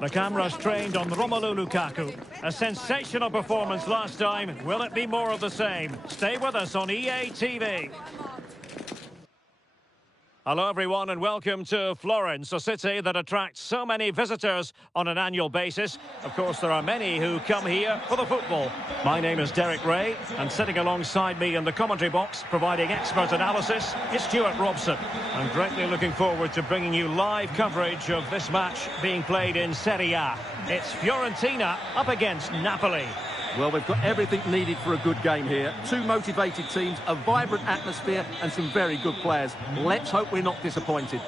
The camera's trained on Romelu Lukaku. A sensational performance last time. Will it be more of the same? Stay with us on EA TV. Hello everyone and welcome to Florence, a city that attracts so many visitors on an annual basis. Of course, there are many who come here for the football. My name is Derek Ray, and sitting alongside me in the commentary box, providing expert analysis, is Stuart Robson. I'm greatly looking forward to bringing you live coverage of this match being played in Serie A. It's Fiorentina up against Napoli. Well, they've got everything needed for a good game here. Two motivated teams, a vibrant atmosphere and some very good players. Let's hope we're not disappointed.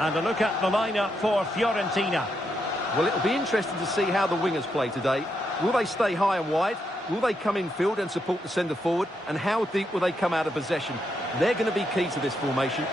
And a look at the lineup for Fiorentina. Well, it'll be interesting to see how the wingers play today. Will they stay high and wide? Will they come in field and support the centre forward? And how deep will they come out of possession? They're going to be key to this formation.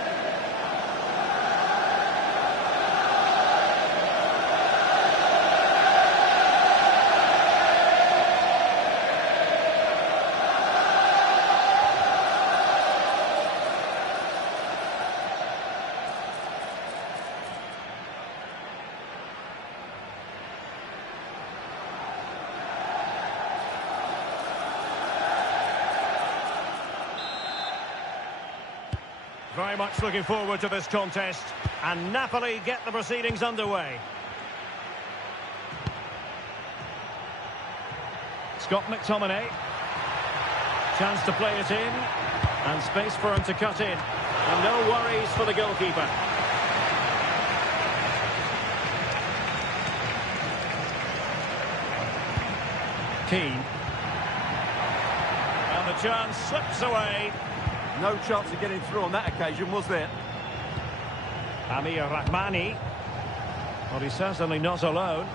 Very much looking forward to this contest. And Napoli get the proceedings underway. Scott McTominay. Chance to play it in. And space for him to cut in. And no worries for the goalkeeper. Keane. And the chance slips away. No chance of getting through on that occasion, was there? Amir Rahmani. Well, he's certainly not alone.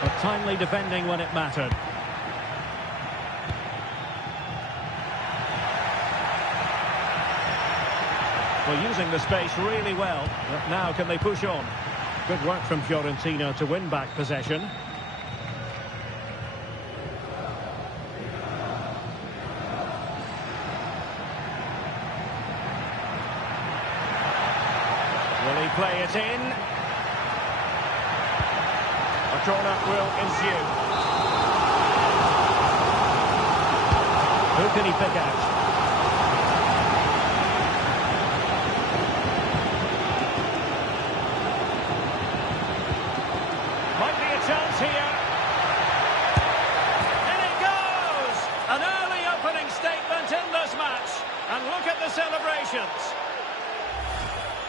But timely defending when it mattered. Well, using the space really well. But now can they push on? Good work from Fiorentina to win back possession. Will he play it in? A corner will ensue. Who can he pick out? Might be a chance here. And it goes! An early opening statement in this match. And look at the celebrations.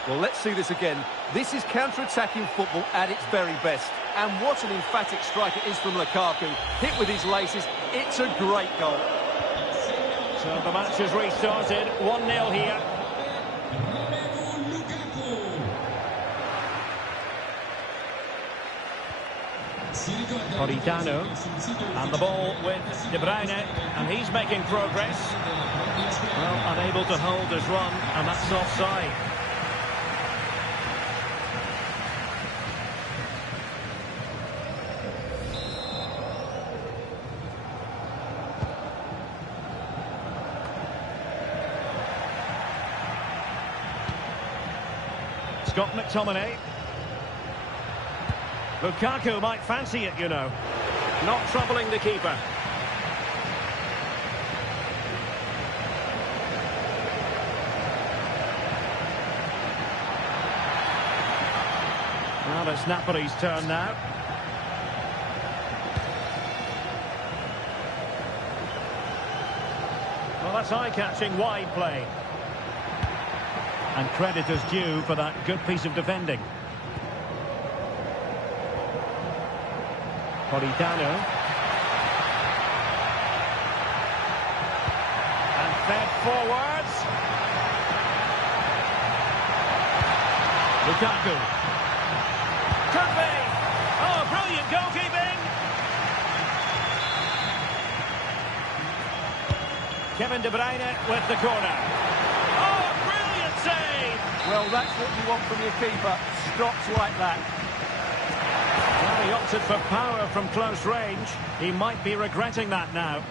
Well, let's see this again. This is counter-attacking football at its very best. And what an emphatic strike it is from Lukaku. Hit with his laces. It's a great goal. So the match has restarted. 1-0 here. Politano. And the ball with De Bruyne. And he's making progress. Well, unable to hold his run. And that's offside. Scott McTominay. Lukaku might fancy it, you know. Not troubling the keeper. Well, it's Napoli's turn now. Well, that's eye-catching wide play. And credit is due for that good piece of defending. Politano. And fed forwards. Lukaku. Could be. Oh, brilliant goalkeeping. Kevin De Bruyne with the corner. Oh, brilliant save. Well, that's what you want from your keeper. Stops like that. Well, he opted for power from close range. He might be regretting that now.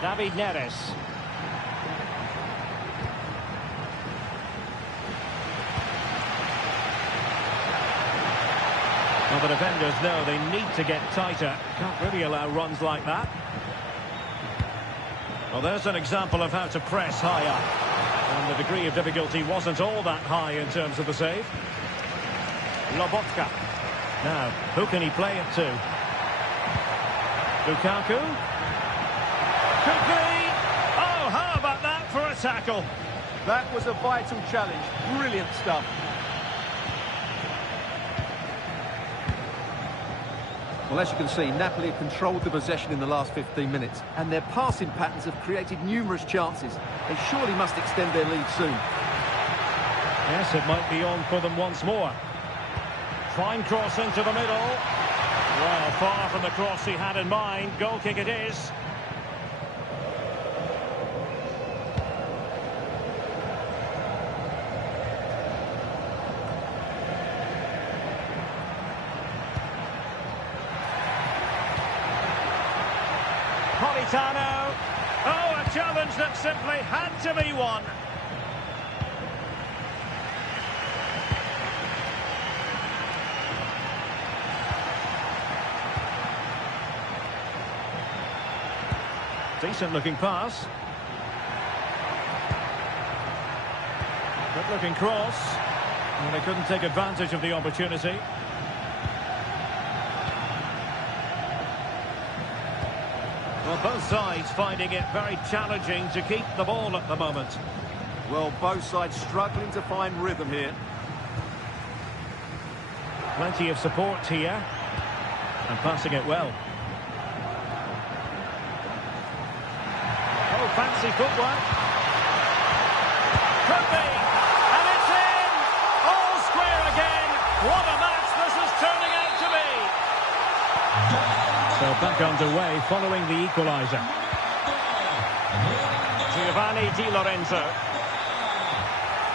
David Neres. Well, the defenders know they need to get tighter. Can't really allow runs like that. Well, there's an example of how to press high up. And the degree of difficulty wasn't all that high in terms of the save. Lobotka. Now, who can he play it to? Lukaku. Could be. Oh, how about that for a tackle? That was a vital challenge. Brilliant stuff. Well, as you can see, Napoli have controlled the possession in the last 15 minutes, and their passing patterns have created numerous chances. They surely must extend their lead soon. Yes, it might be on for them once more. Fine cross into the middle. Well, far from the cross he had in mind. Goal kick it is. Politano. Oh, a challenge that simply had to be won. Decent looking pass. Good looking cross. And they couldn't take advantage of the opportunity. Well, both sides finding it very challenging to keep the ball at the moment. Well, both sides struggling to find rhythm here. Plenty of support here. And passing it well. Oh, fancy footwork. Could be. And it's in! All square again. What a match this is turning out to be. So back underway following the equaliser. Giovanni Di Lorenzo.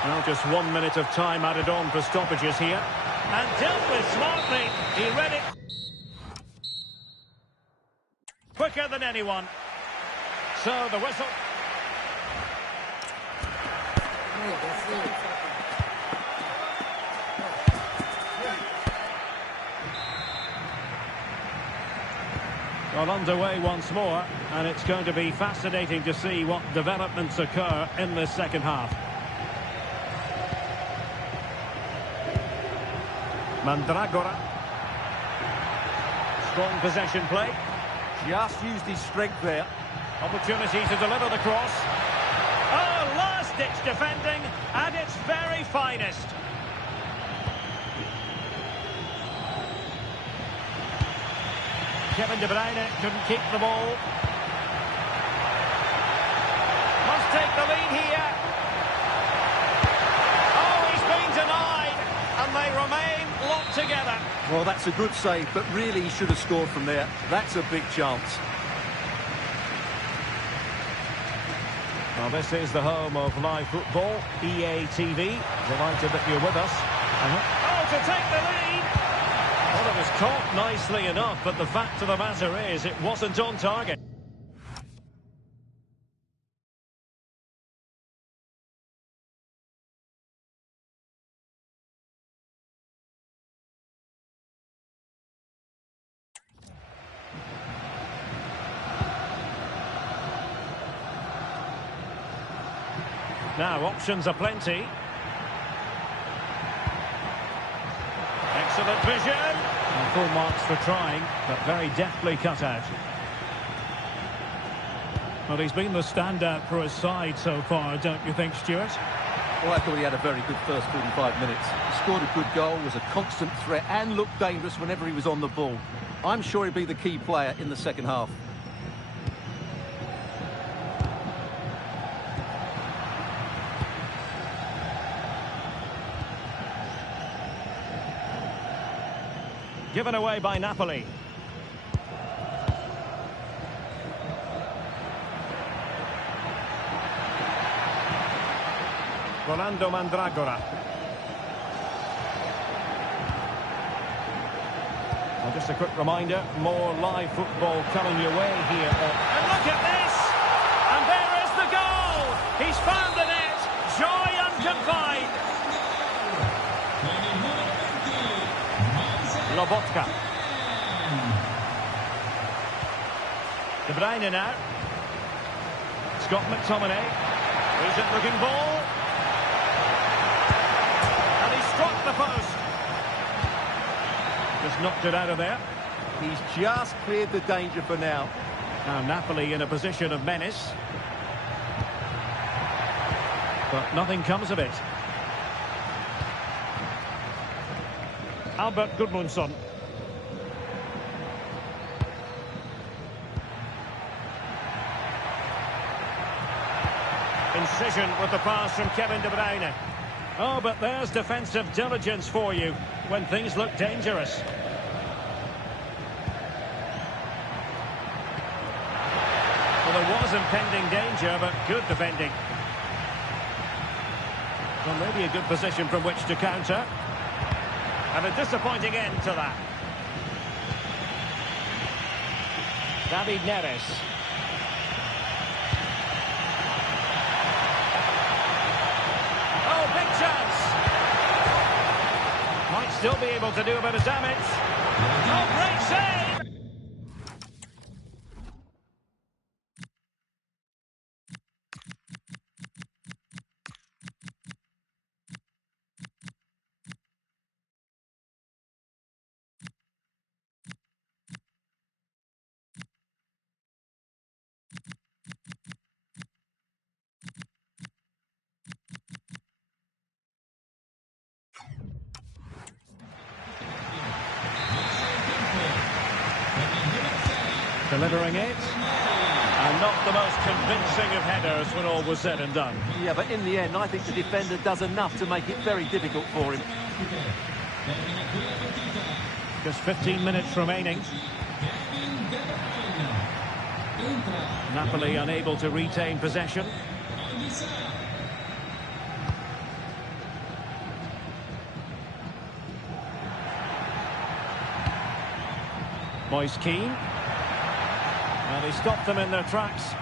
Well, just 1 minute of time added on for stoppages here. And dealt with smartly. He read it quicker than anyone. So the whistle. Well, underway once more, and it's going to be fascinating to see what developments occur in this second half. Mandragora. Strong possession play. Just used his strength there. Opportunity to deliver the cross. Oh, last-ditch defending at its very finest. Kevin De Bruyne couldn't keep the ball. Must take the lead here. Oh, he's been denied, and they remain locked together. Well, that's a good save, but really he should have scored from there. That's a big chance. Well, this is the home of live football, EA TV. Delighted that you're with us. Oh, to take the lead! Well, it was caught nicely enough, but the fact of the matter is it wasn't on target. Now, options are plenty. Excellent vision. And full marks for trying, but very deftly cut out. Well, he's been the standout for his side so far, don't you think, Stuart? Well, I thought he had a very good first 45 minutes. He scored a good goal, was a constant threat and looked dangerous whenever he was on the ball. I'm sure he'll be the key player in the second half. Given away by Napoli. Rolando Mandragora. Well, just a quick reminder, more live football coming your way here. And look at this! And there is the goal! He's found the net! Joy unconfined! Lobotka. De Bruyne now. Scott McTominay. Decent looking ball. And he struck the post. Just knocked it out of there. He's just cleared the danger for now. Now Napoli in a position of menace. But nothing comes of it. Albert Gudmundsson. Incision with the pass from Kevin De Bruyne. Oh, but there's defensive diligence for you when things look dangerous. Well, there was impending danger, but good defending. Well, maybe a good position from which to counter. And a disappointing end to that. David Neres. Oh, big chance. Might still be able to do a bit of damage. Oh, great save! Delivering it. And not the most convincing of headers when all was said and done. Yeah, but in the end, I think the defender does enough to make it very difficult for him. Just 15 minutes remaining. Napoli unable to retain possession. Moise Keane. And he stopped them in their tracks.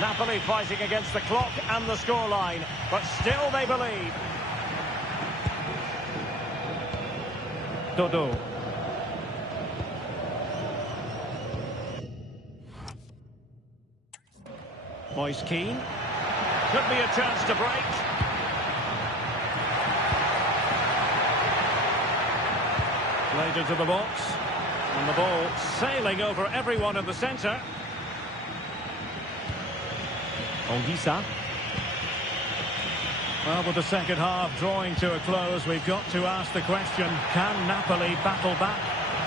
Napoli fighting against the clock and the scoreline, but still they believe. Dodo. Moise Keane. Could be a chance to break. Played into the box. And the ball sailing over everyone in the centre. Ongisa. Well, with the second half drawing to a close, we've got to ask the question, can Napoli battle back?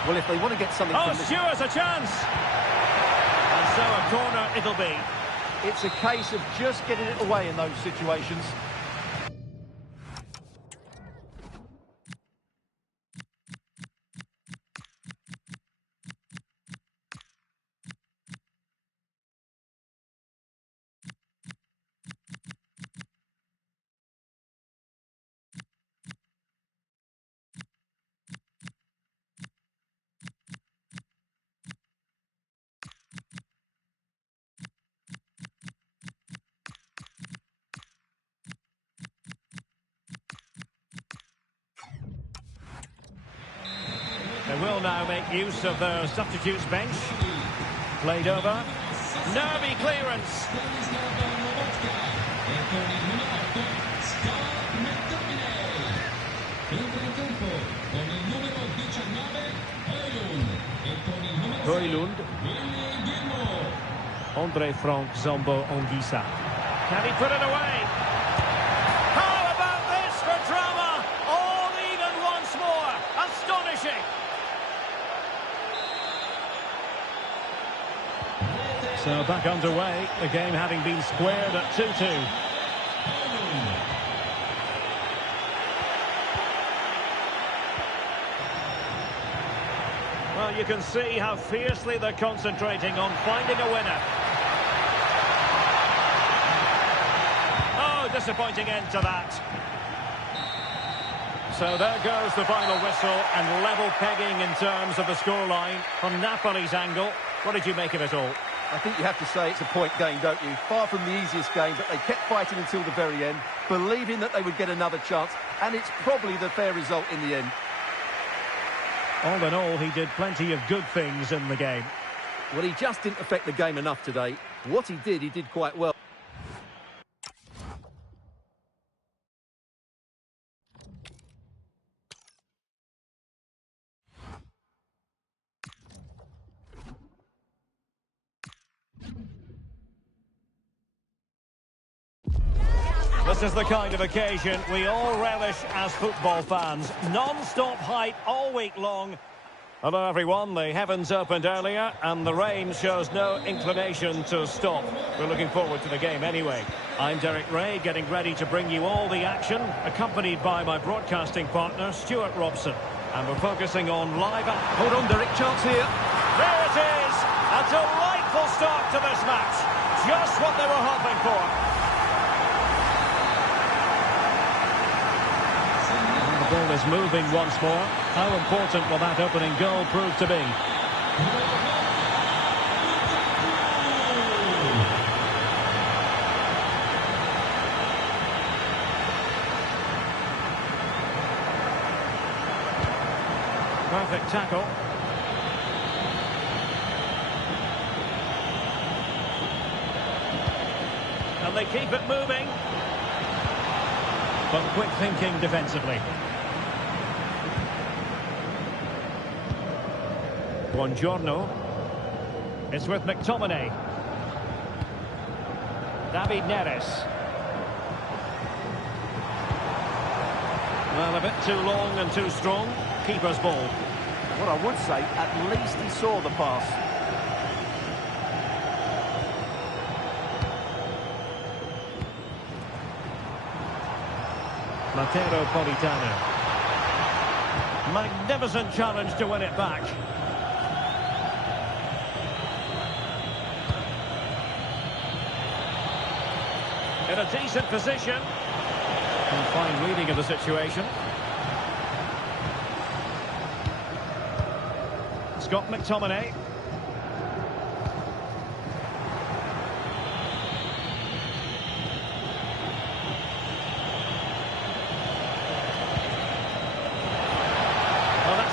Well, if they want to get something from this... Stewart's a chance! And so a corner it'll be. It's a case of just getting it away in those situations. They will now make use of their substitutes bench. Played over. Nervy clearance. Entra in campo con il numero 19, Oyun, e con il Højlund. Andre Frank Zombo Ongisa. Can he put it away? How about this for drama? All even once more. Astonishing. So back underway, the game having been squared at 2-2. Well, you can see how fiercely they're concentrating on finding a winner. Oh, disappointing end to that. So there goes the final whistle and level pegging in terms of the scoreline from Napoli's angle. What did you make of it all? I think you have to say it's a point game, don't you? Far from the easiest game, but they kept fighting until the very end, believing that they would get another chance, and it's probably the fair result in the end. All in all, he did plenty of good things in the game. Well, he just didn't affect the game enough today. What he did quite well. This is the kind of occasion we all relish as football fans. Non-stop hype all week long. Hello everyone, the heavens opened earlier and the rain shows no inclination to stop. We're looking forward to the game anyway. I'm Derek Ray, getting ready to bring you all the action, accompanied by my broadcasting partner, Stuart Robson. And we're focusing on live... Hold on, Derek, chance here. There it is! A delightful start to this match. Just what they were hoping for. The ball is moving once more. How important will that opening goal prove to be? Perfect tackle. And they keep it moving. But quick thinking defensively. Buongiorno. It's with McTominay. David Neres. Well, a bit too long and too strong. Keeper's ball. What I would say, at least he saw the pass. Matteo Politano. Magnificent challenge to win it back. In a decent position. And fine reading of the situation. Scott McTominay.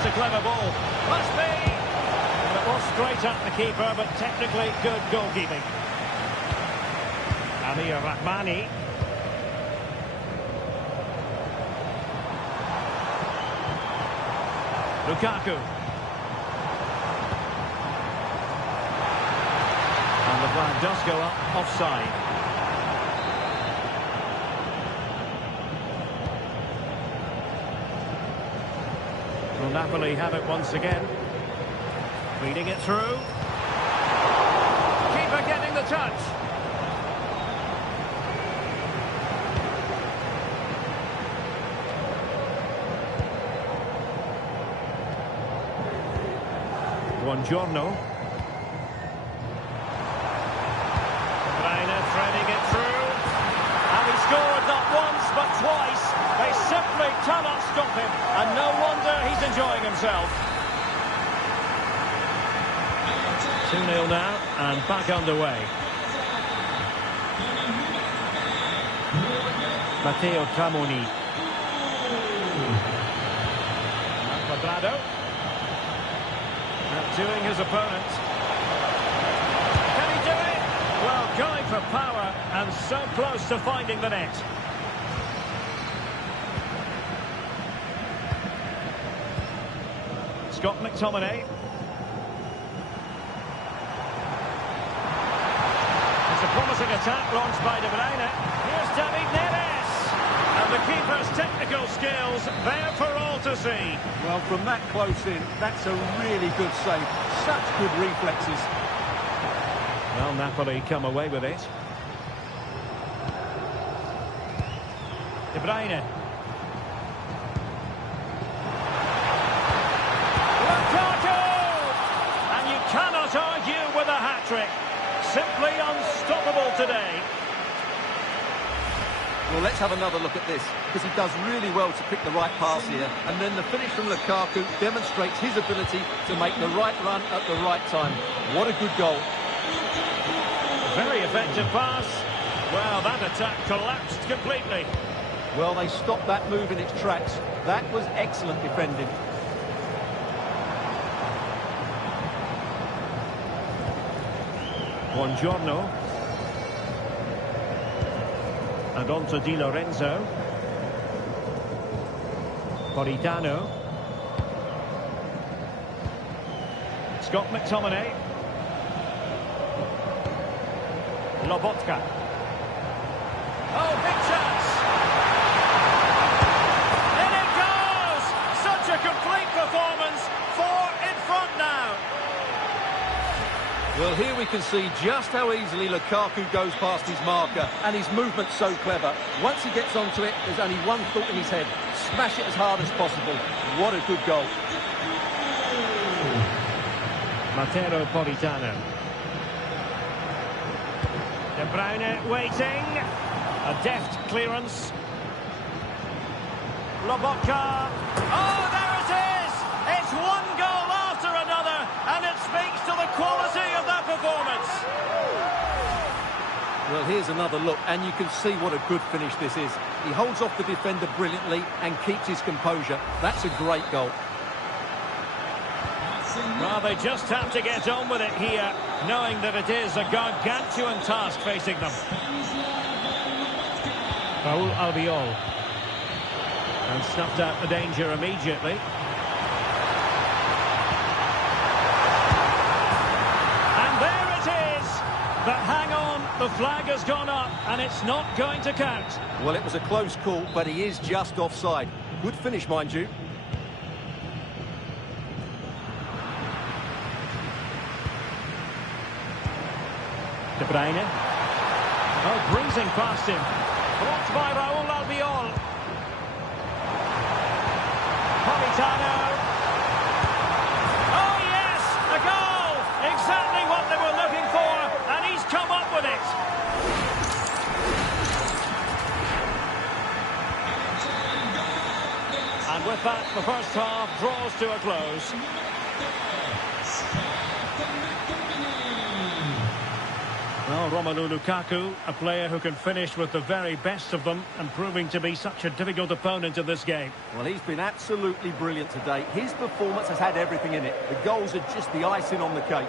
A clever ball. Must be! And it was straight at the keeper, but technically good goalkeeping. Amir Rahmani. Lukaku. And the flag does go up offside. Will Napoli have it once again? Feeding it through. Keeper getting the touch. Buongiorno. Reina threading it through. And he scored not once but twice. They simply cannot stop him, and no wonder he's enjoying himself. 2-0 now, and back underway. Matteo Tramoni. Quadrado. Outdoing his opponent. Can he do it? Well, going for power, and so close to finding the net. Scott McTominay. promising attack launched by De Bruyne. Here's David Neres. And the keeper's technical skills there for all to see. Well, from that close in, that's a really good save. Such good reflexes. Well, Napoli come away with it. De Bruyne. Lukaku! And you cannot argue with a hat-trick. Simply unstoppable today. Well, let's have another look at this, because he does really well to pick the right pass here. And then the finish from Lukaku demonstrates his ability to make the right run at the right time. What a good goal. Very effective pass. Well, that attack collapsed completely. Well, they stopped that move in its tracks. That was excellent defending. Buongiorno. And on to Di Lorenzo. Politano. Scott McTominay. Lobotka. Oh, big chance! In it goes! Such a complete performance. 4 in front now. Well, here we can see just how easily Lukaku goes past his marker, and his movement's so clever. Once he gets onto it, there's only one thought in his head. Smash it as hard as possible. What a good goal. Matteo Politano. De Bruyne waiting. A deft clearance. Lobotka. Oh, there it is! It's one goal after another, and it speaks to the quality of that performance. Well, here's another look, and you can see what a good finish this is. He holds off the defender brilliantly and keeps his composure. That's a great goal. Well, they just have to get on with it here, knowing that it is a gargantuan task facing them. Raul Albiol. And snuffed out the danger immediately. And there it is! But hang on, the flag has gone up, and it's not going to count. Well, it was a close call, but he is just offside. Good finish, mind you. De Bruyne. Oh, breezing past him. Blocked by Raul Albiol. Politano. Oh, yes! A goal! Exactly what they were looking for, and he's come up with it. And with that, the first half draws to a close. Well, Romelu Lukaku, a player who can finish with the very best of them and proving to be such a difficult opponent in this game. Well, he's been absolutely brilliant today. His performance has had everything in it. The goals are just the icing on the cake.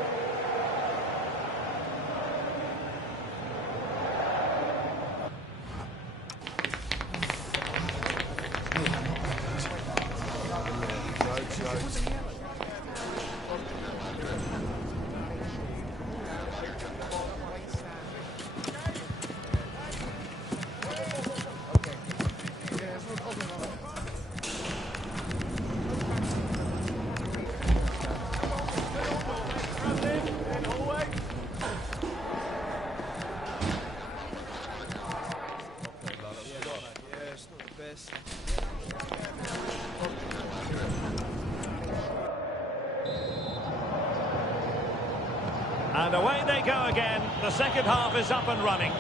And away they go again. The second half is up and running.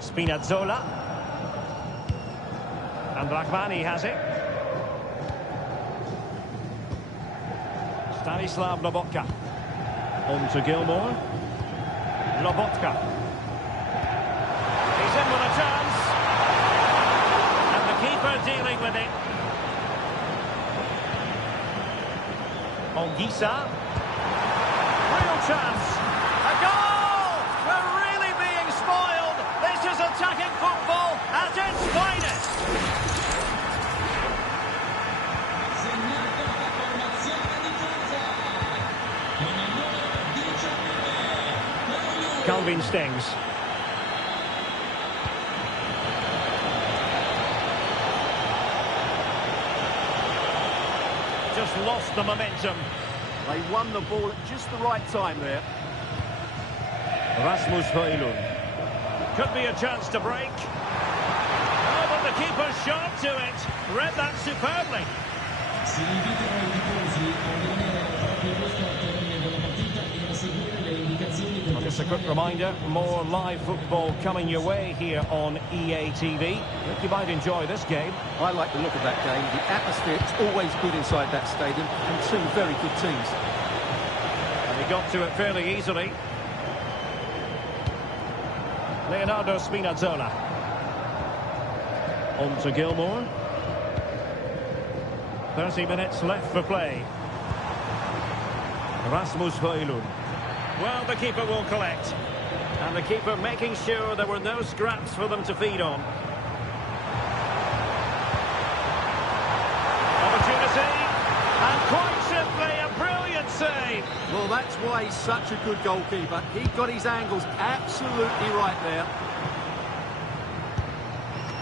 Spinazzola. And Rahmani has it. Stanislav Lobotka. On to Gilmour. Lobotka. He's in with a chance. And the keeper dealing with it. Ongisa. Real chance. A goal! We're really being spoiled. This is attacking football at its Calvin Stings. Just lost the momentum. They won the ball at just the right time there. Rasmus Højlund. Could be a chance to break. Oh, but the keeper sharp to it. Read that superbly. Well, just a quick reminder, more live football coming your way here on EA TV. Look, you might enjoy this game. I like the look of that game. The atmosphere is always good inside that stadium, and two very good teams. And he got to it fairly easily. Leonardo Spinazzola. On to Gilmour. 30 minutes left for play. Rasmus Højlund. Well, the keeper will collect. And the keeper making sure there were no scraps for them to feed on. Opportunity. And quite simply, a brilliant save. Well, that's why he's such a good goalkeeper. He got his angles absolutely right there.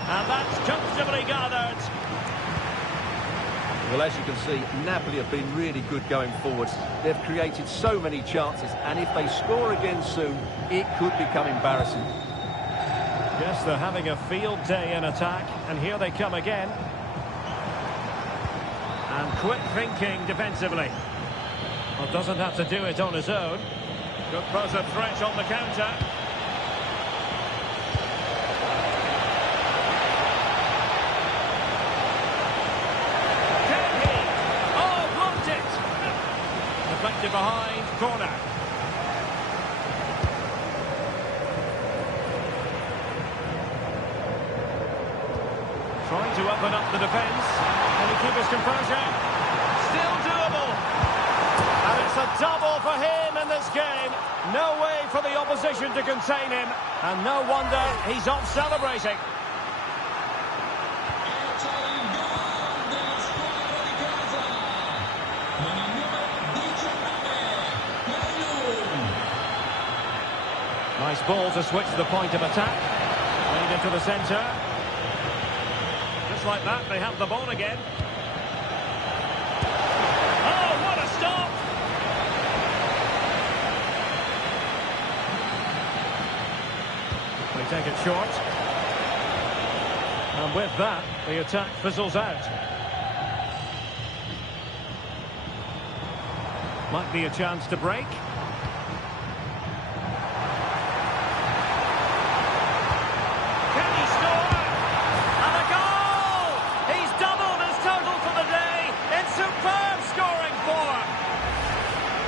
And that's comfortably gathered. Well, as you can see, Napoli have been really good going forwards. They've created so many chances, and if they score again soon, it could become embarrassing. Yes, they're having a field day in attack, and here they come again. And quick thinking defensively. Well, doesn't have to do it on his own. Could pose a threat on the counter. Deflected behind, corner. Trying to open up the defence. Can he keep his composure? Still doable. And it's a double for him in this game. No way for the opposition to contain him. And no wonder he's off celebrating. Nice ball to switch the point of attack. Played into the centre. Just like that, they have the ball again. Oh, what a stop! They take it short. And with that, the attack fizzles out. Might be a chance to break.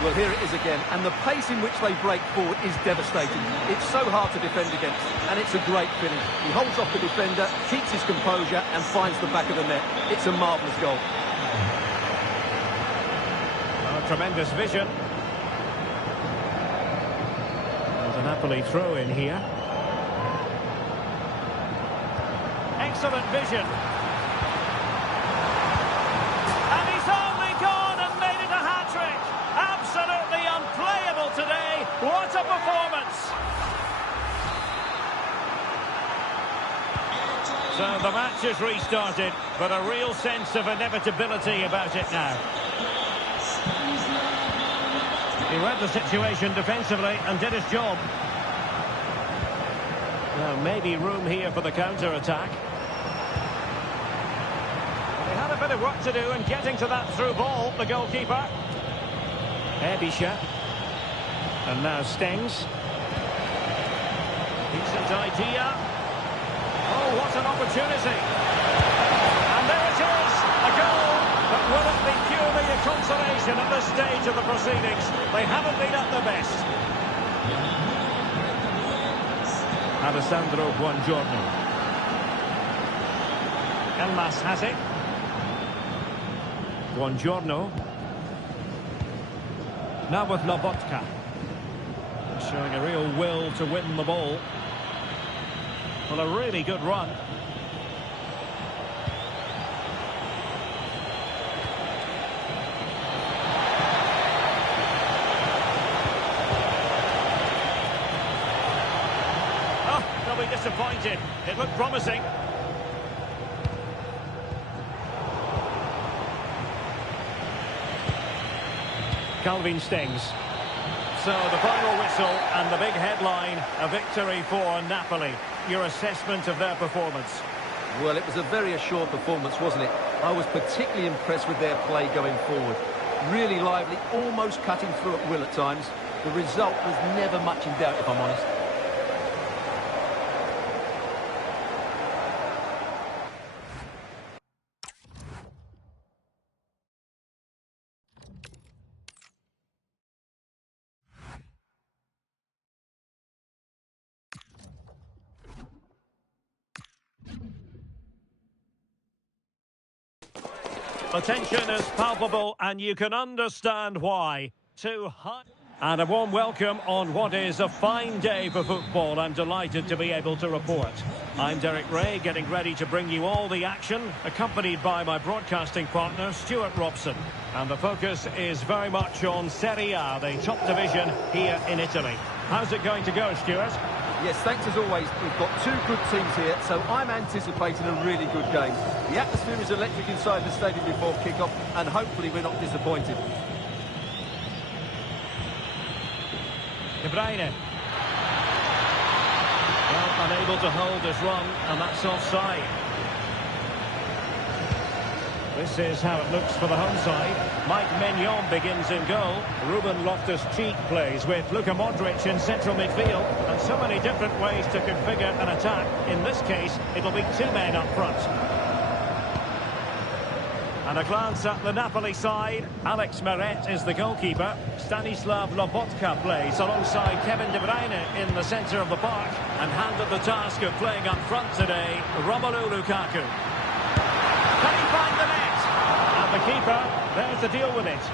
Well, here it is again, and the pace in which they break forward is devastating. It's so hard to defend against, and it's a great finish. He holds off the defender, keeps his composure, and finds the back of the net. It's a marvellous goal. Oh, tremendous vision. There's a Napoli throw in here. Excellent vision. Today, what a performance! So the match is restarted, but a real sense of inevitability about it now. He read the situation defensively and did his job. Well, maybe room here for the counter-attack. They had a bit of work to do in getting to that through ball, the goalkeeper. Ebisha. And now Stings. Decent idea. Oh, what an opportunity. And there it is, a goal. But will it be purely a consolation at this stage of the proceedings? They haven't been at their best. Alessandro Buongiorno. Elmas has it. Buongiorno. Now with Lobotka. Showing a real will to win the ball. Well, a really good run. They'll be disappointed. It looked promising. Calvin Stings. So the final whistle and the big headline, a victory for Napoli. Your assessment of their performance? Well, it was a very assured performance, wasn't it? I was particularly impressed with their play going forward. Really lively, almost cutting through at will at times. The result was never much in doubt, if I'm honest. The tension is palpable and you can understand why. Too high. And a warm welcome on what is a fine day for football. I'm delighted to be able to report. I'm Derek Ray, getting ready to bring you all the action, accompanied by my broadcasting partner, Stuart Robson. And the focus is very much on Serie A, the top division here in Italy. How's it going to go, Stuart? Yes, thanks as always. We've got two good teams here, so I'm anticipating a really good game. The atmosphere is electric inside the stadium before kick-off, and hopefully we're not disappointed. De Bruyne. Well, unable to hold his run, and that's offside. This is how it looks for the home side. Mike Maignan begins in goal. Ruben Loftus-Cheek plays with Luka Modric in central midfield. And so many different ways to configure an attack. In this case, it'll be two men up front. And a glance at the Napoli side. Alex Meret is the goalkeeper. Stanislav Lobotka plays alongside Kevin De Bruyne in the centre of the park. And handed the task of playing up front today, Romelu Lukaku. Can he find the net? And the keeper, there to deal with it.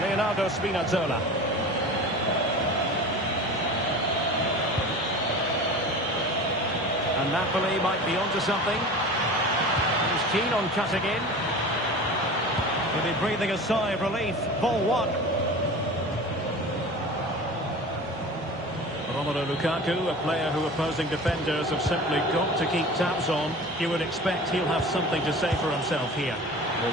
Leonardo Spinazzola. And Napoli might be onto something. He's keen on cutting in. He'll be breathing a sigh of relief. Ball one. Romelu Lukaku, a player who opposing defenders have simply got to keep tabs on. You would expect he'll have something to say for himself here.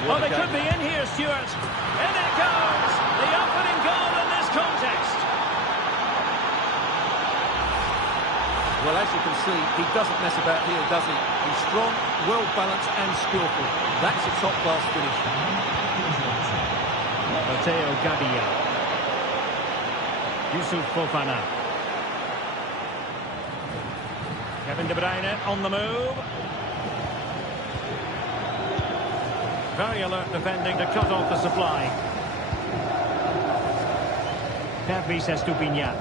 Well, they could be in here, Stuart. In it goes! The opening goal in this contest. Well, as you can see, he doesn't mess about here, does he? He's strong, well-balanced and skillful. That's a top-class finish. Matteo Gabbia. Yusuf Fofana. Kevin De Bruyne on the move. Very alert defending to cut off the supply. Pervis Estupiñán.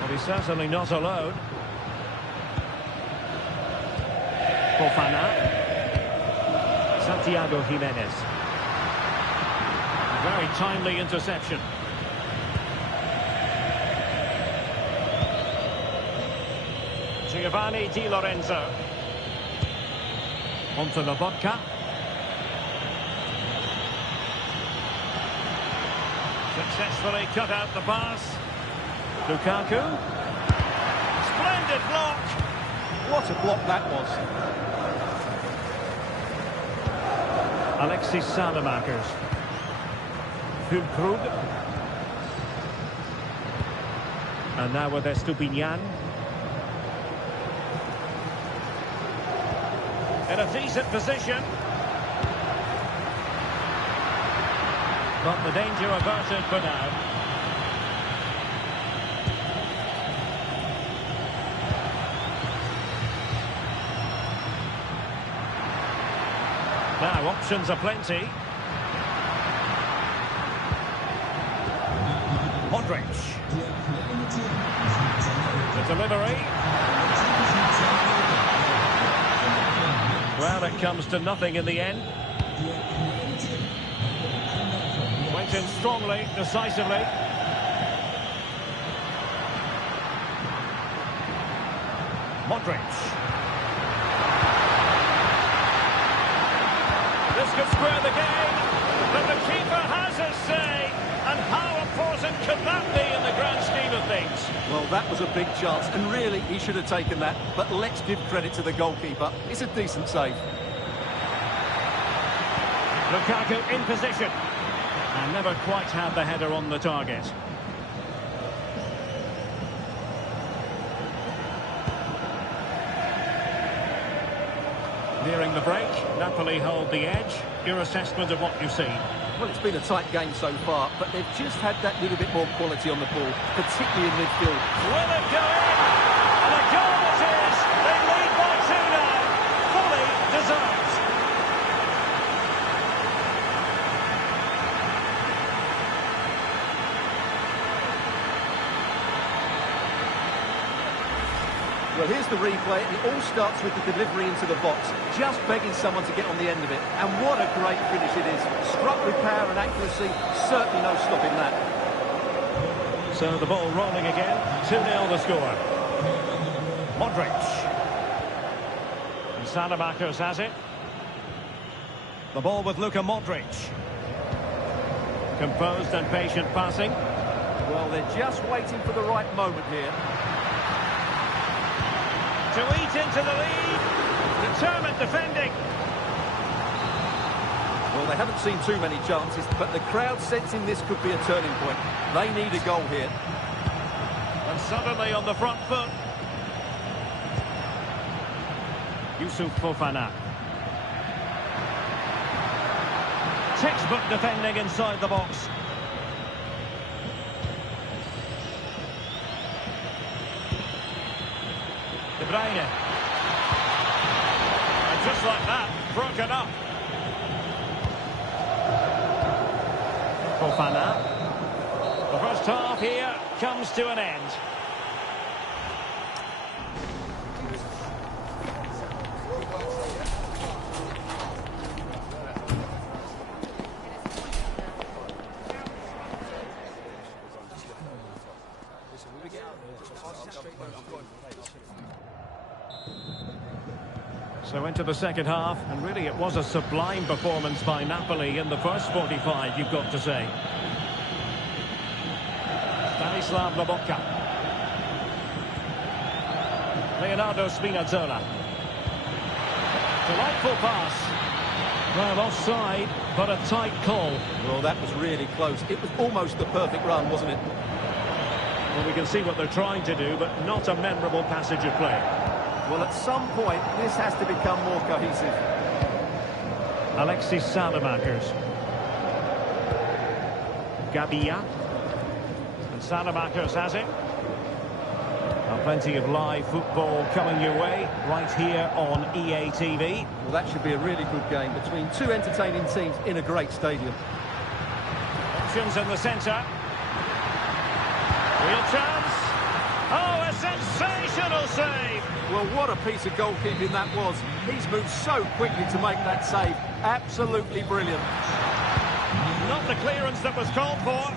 But he's certainly not alone. Fofana. Santiago Jimenez. Very timely interception. Giovanni Di Lorenzo. Onto Lobotka. Successfully cut out the pass. Lukaku. Splendid block. What a block that was. Alexis Salamakers. Fulkrug. And now with Estupiñán. In a decent position. But the danger averted for now. Now, options are plenty. Modric. The delivery. Well, it comes to nothing in the end. Went in strongly, decisively. Modric. This could square the game, but the keeper has his say. And how important could that be in the grand scheme of things? Well, that was a big chance, and really, he should have taken that. But let's give credit to the goalkeeper. It's a decent save. Lukaku in position. And never quite had the header on the target. Nearing the break, Napoli hold the edge. Your assessment of what you've seen? Well, it's been a tight game so far, but they've just had that little bit more quality on the ball, particularly in midfield. Will it go in? And a goal it is! They lead by 2 now. Fully deserved. Well, here's the replay, and it all starts with the delivery into the box, just begging someone to get on the end of it. And what a great finish it is. Struck with power and accuracy, certainly no stopping that. So the ball rolling again, 2-0 the score. Modric. And Salamakers has it. The ball with Luka Modric. Composed and patient passing. Well, they're just waiting for the right moment here. To eat into the lead. Determined defending. Well, they haven't seen too many chances, but the crowd sensing this could be a turning point. They need a goal here. And suddenly on the front foot. Yusuf Fofana. Textbook defending inside the box. De Bruyne. And just like that, broken up. Fofana. The first half here comes to an end. So into the second half, and really it was a sublime performance by Napoli in the first 45, you've got to say. Stanislav Lobotka. Leonardo Spinazzola. Delightful pass. Well, offside, but a tight call. Well, that was really close. It was almost the perfect run, wasn't it? Well, we can see what they're trying to do, but not a memorable passage of play. Well, at some point, this has to become more cohesive. Alexis Salamakers. Gabia. And Salamakers has it. Now, plenty of live football coming your way right here on EA TV. Well, that should be a really good game between two entertaining teams in a great stadium. Options in the centre. Real chance. Oh, a sensational save. Well, what a piece of goalkeeping that was. He's moved so quickly to make that save. Absolutely brilliant. Not the clearance that was called for.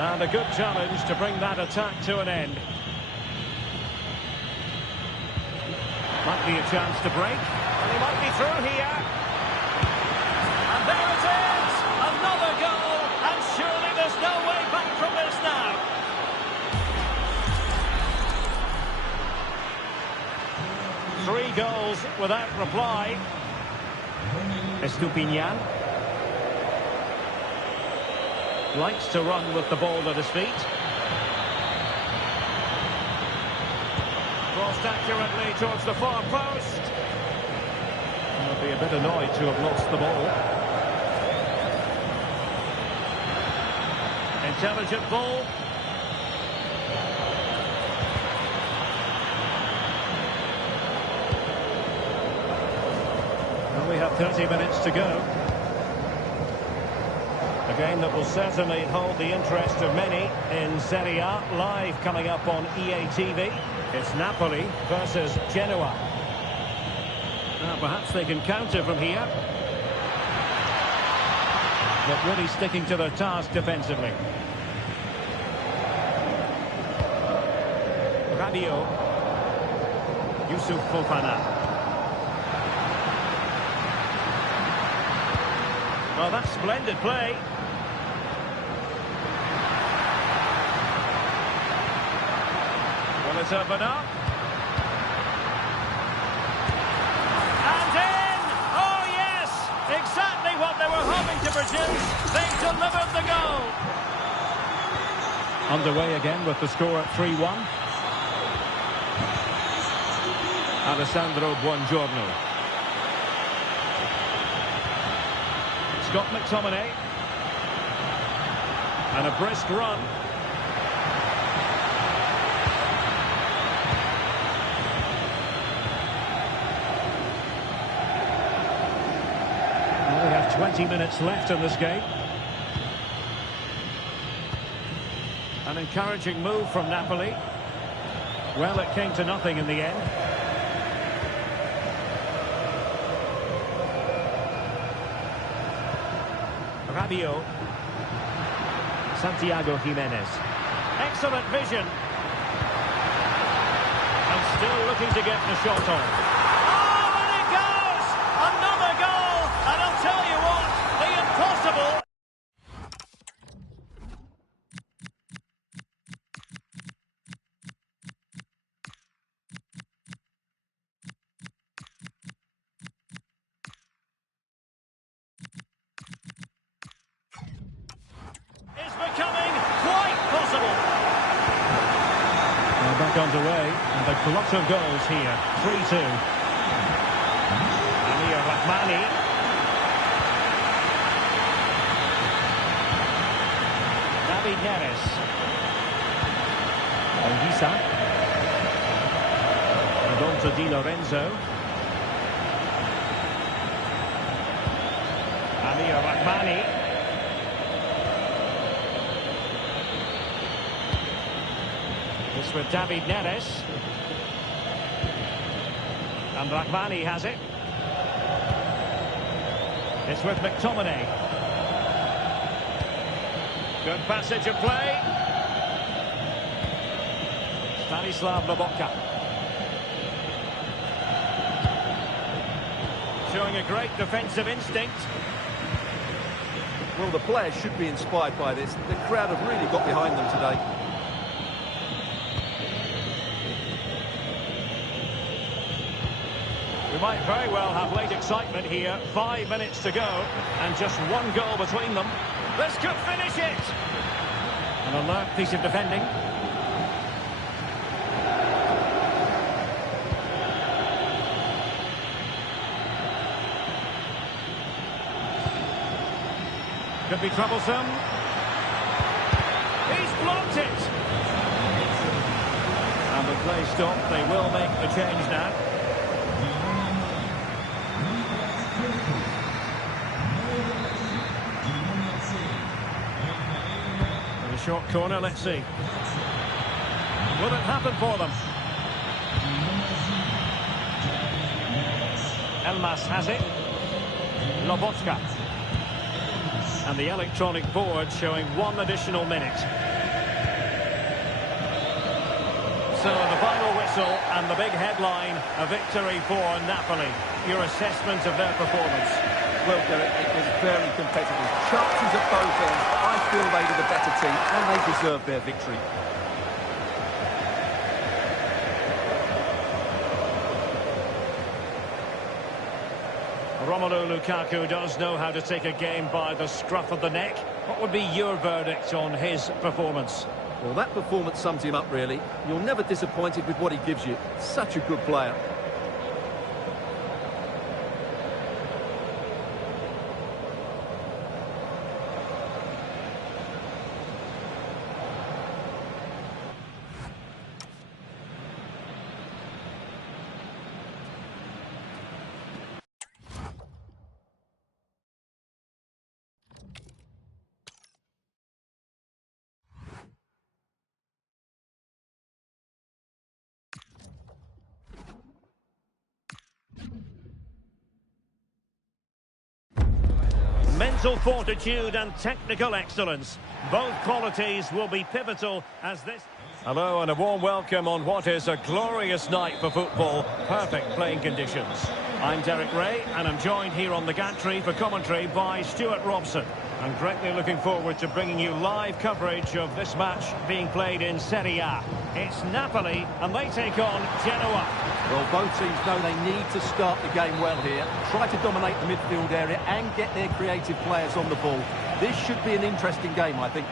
And a good challenge to bring that attack to an end. Might be a chance to break. And he might be through here. And there it is! Another goal! And surely there's no way back from this now. Three goals without reply. Estupinian. Likes to run with the ball at his feet. Crossed accurately towards the far post. He'll be a bit annoyed to have lost the ball. Intelligent ball. And we have 30 minutes to go. A game that will certainly hold the interest of many in Serie A, live coming up on EA TV. It's Napoli versus Genoa. Now perhaps they can counter from here. But really sticking to their task defensively. Rabiot. Yusuf Fofana. Well, that's splendid play. Will it open up? And in! Oh, yes! Exactly what they were hoping to produce. They've delivered the goal. Underway again with the score at 3-1. Alessandro Buongiorno. Scott McTominay. And a brisk run. Well, we have 20 minutes left in this game. An encouraging move from Napoli. Well, it came to nothing in the end. Rabiot. Santiago Jimenez. Excellent vision. And still looking to get the shot on. Oh, and it goes! Another goal! And I'll tell you what, the impossible... is becoming quite possible. Well, back underway, and a glut of goals here. 3-2. Amir Rahmani. David Neres. Anguissa. And on to Di Lorenzo. Amir Rahmani. It's with David Neres. And Rahmani has it. It's with McTominay. Good passage of play. Stanislav Lobotka. Showing a great defensive instinct. Well, the players should be inspired by this. The crowd have really got behind them today. We might very well have late excitement here. 5 minutes to go, and just one goal between them. This could finish it. An alert piece of defending. Could be troublesome. He's blocked it. And the play stopped. They will make the change now. Short corner, let's see. Will it happen for them? Elmas has it. Lobotka. And the electronic board showing 1 additional minute. So the final whistle and the big headline, a victory for Napoli. Your assessment of their performance? Well, Derek, it was very competitive. Chances at both ends. I feel they were the better team and they deserved their victory. Romelu Lukaku does know how to take a game by the scruff of the neck. What would be your verdict on his performance? Well, that performance sums him up, really. You're never disappointed with what he gives you. Such a good player. Mental fortitude and technical excellence. Both qualities will be pivotal as this... Hello and a warm welcome on what is a glorious night for football. Perfect playing conditions. I'm Derek Ray and I'm joined here on the gantry for commentary by Stuart Robson. I'm greatly looking forward to bringing you live coverage of this match being played in Serie A. It's Napoli, and they take on Genoa. Well, both teams know they need to start the game well here. Try to dominate the midfield area and get their creative players on the ball. This should be an interesting game, I think.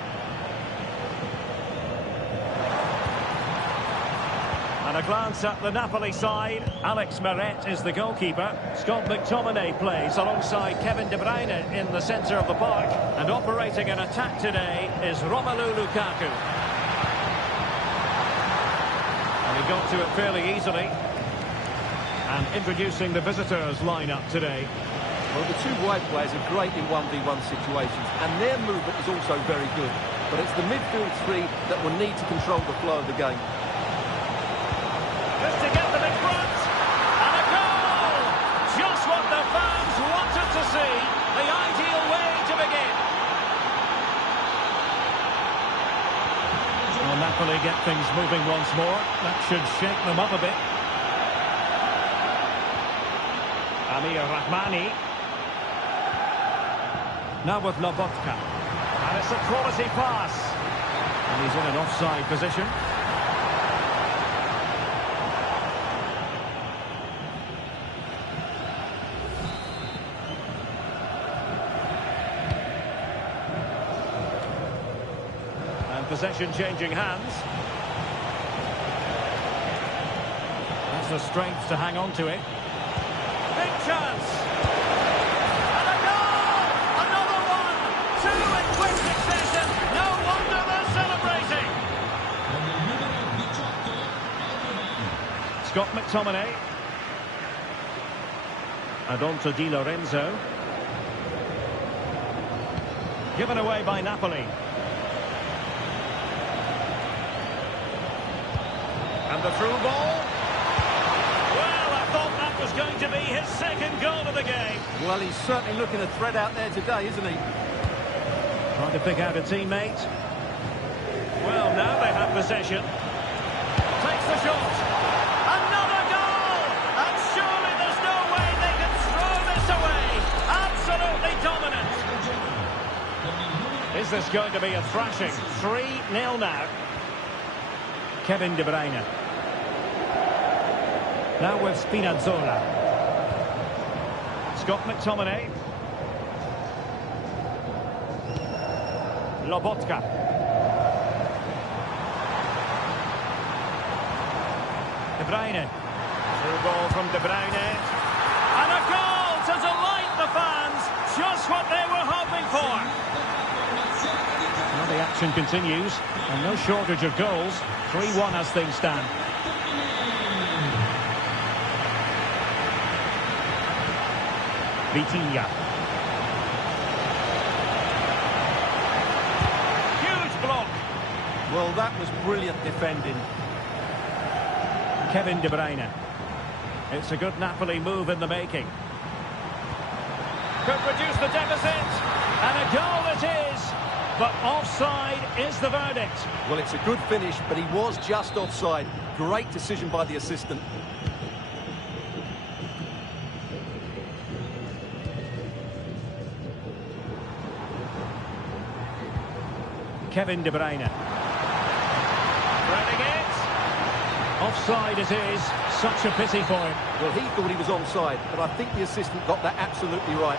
And a glance at the Napoli side. Alex Meret is the goalkeeper. Scott McTominay plays alongside Kevin De Bruyne in the centre of the park. And operating an attack today is Romelu Lukaku. And he got to it fairly easily. And introducing the visitors lineup today. Well, the two wide players are great in 1v1 situations, and their movement is also very good. But it's the midfield three that will need to control the flow of the game. Just to get them in front, and a goal! Just what the fans wanted to see, the ideal way to begin. Well, Napoli get things moving once more. That should shake them up a bit. Amir Rahmani. Now with Lobotka. And it's a quality pass. And he's in an offside position. Possession changing hands. That's the strength to hang on to it. Big chance. And a goal! Another one! Two in quick succession. No wonder they're celebrating. Scott McTominay. Adolfo Di Lorenzo. Given away by Napoli. And the through ball. Well, I thought that was going to be his second goal of the game. Well, he's certainly looking a threat out there today, isn't he? Trying to pick out a teammate. Well, now they have possession. Takes the shot. Another goal! And surely there's no way they can throw this away. Absolutely dominant. Is this going to be a thrashing? 3-0 now. Kevin De Bruyne. Now with Spinazzola. Scott McTominay. Lobotka. De Bruyne. Through ball from De Bruyne. And a goal to delight the fans. Just what they were hoping for. Now the action continues. And no shortage of goals. 3-1 as things stand. Vitinha. Huge block. Well, that was brilliant defending. Kevin De Bruyne. It's a good Napoli move in the making. Could reduce the deficit. And a goal it is. But offside is the verdict. Well, it's a good finish, but he was just offside. Great decision by the assistant. Kevin De Bruyne. Running it. Offside it is. Such a pity for him. Well, he thought he was onside, but I think the assistant got that absolutely right.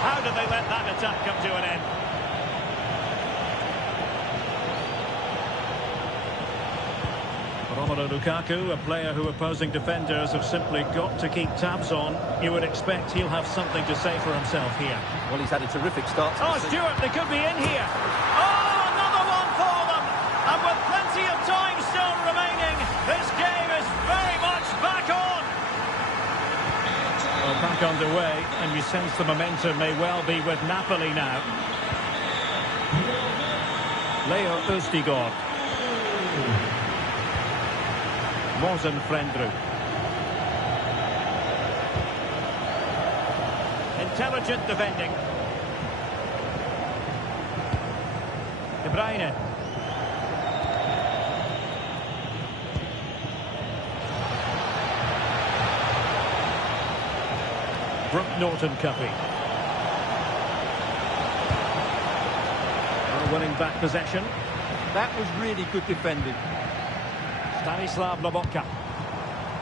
How did they let that attack come to an end? Romelu Lukaku, a player who opposing defenders have simply got to keep tabs on. You would expect he'll have something to say for himself here. Well, he's had a terrific start to Oh, the season. Stuart, they could be in here. Oh, another one for them. And with plenty of time still remaining, this game is very much back on. Well, back underway, and you sense the momentum may well be with Napoli now. Leo Ustigor. Morzen Frendru. Intelligent defending. De Bruyne. Brooke Norton-Cuffy. winning back possession. That was really good defending. Stanislav Lobotka.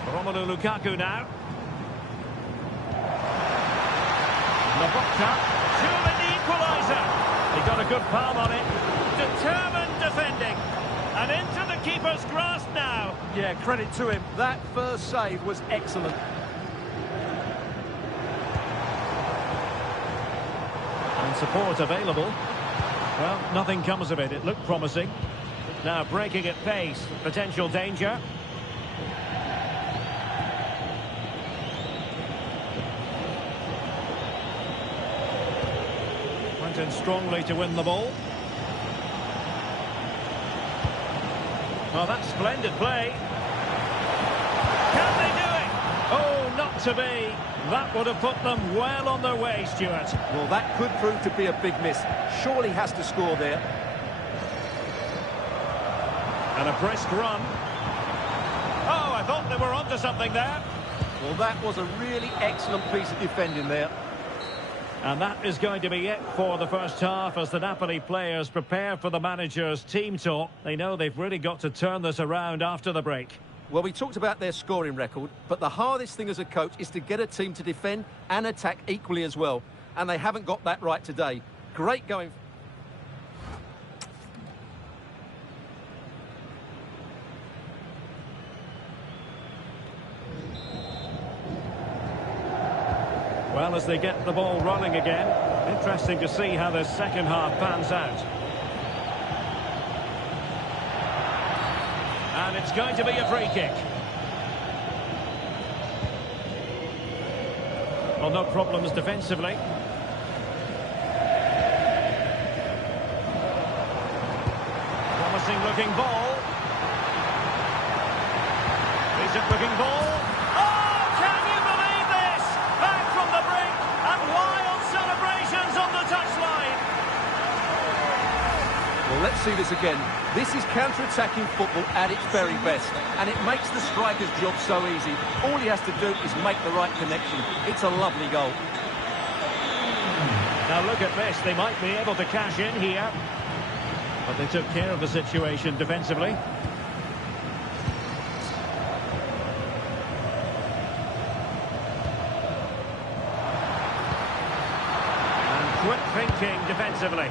Romelu Lukaku now. Lobotka. Surely the equaliser. He got a good palm on it. Determined defending. And into the keeper's grasp now. Yeah, credit to him. That first save was excellent. And support available. Well, nothing comes of it. It looked promising. Now breaking at pace. Potential danger. Went in strongly to win the ball. Well, that's splendid play. Can they do it? Oh, not to be. That would have put them well on their way, Stuart. Well, that could prove to be a big miss. Surely has to score there. And a brisk run. Oh, I thought they were onto something there. Well, that was a really excellent piece of defending there. And that is going to be it for the first half as the Napoli players prepare for the manager's team talk. They know they've really got to turn this around after the break. Well, we talked about their scoring record, but the hardest thing as a coach is to get a team to defend and attack equally as well. And they haven't got that right today. Great going. Well, as they get the ball running again, interesting to see how the second half pans out. And it's going to be a free kick. Well, no problems defensively. Promising looking ball. Decent looking ball. Oh, can you believe this? Back from the brink and wild celebrations on the touchline. Well, let's see this again. This is counter-attacking football at its very best, and it makes the striker's job so easy. All he has to do is make the right connection. It's a lovely goal. Now look at this. They might be able to cash in here. But they took care of the situation defensively. And quick thinking defensively.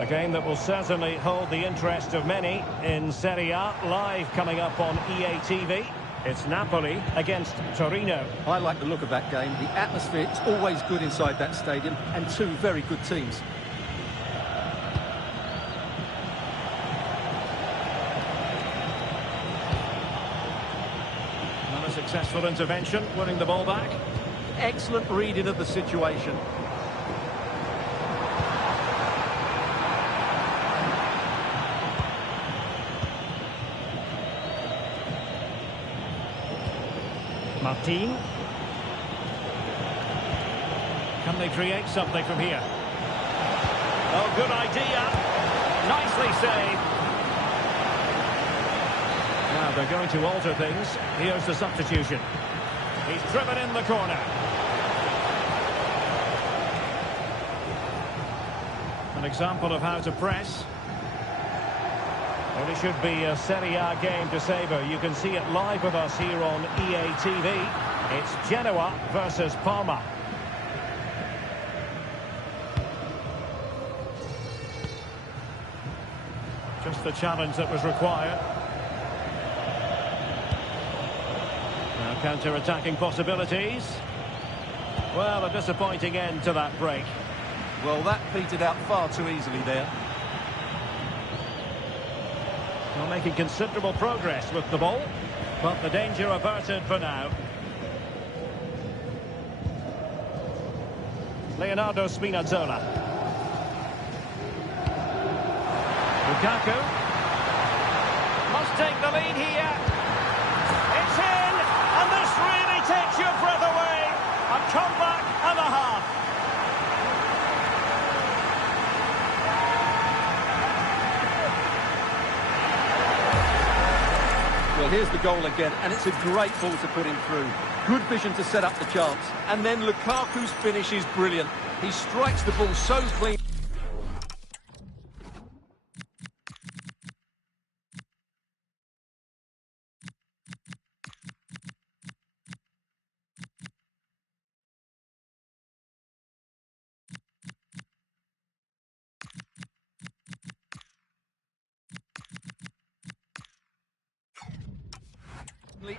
A game that will certainly hold the interest of many in Serie A, live coming up on EA TV. It's Napoli against Torino. I like the look of that game. The atmosphere is always good inside that stadium, and two very good teams. Another successful intervention, winning the ball back. Excellent reading of the situation. Martin. Can they create something from here? Oh, good idea. Nicely saved. Now they're going to alter things. Here's the substitution. He's driven in the corner. An example of how to press. Well, it should be a Serie A game to savour. You can see it live with us here on EA TV. It's Genoa versus Parma. Just the challenge that was required. Now counter-attacking possibilities. Well, a disappointing end to that break. Well, that petered out far too easily there. Well, making considerable progress with the ball, but the danger averted for now. Leonardo Spinazzola. Lukaku. Must take the lead here. It's in, and this really takes your breath away. A comeback and a half. Well, here's the goal again, and it's a great ball to put him through. Good vision to set up the chance. And then Lukaku's finish is brilliant. He strikes the ball so clean.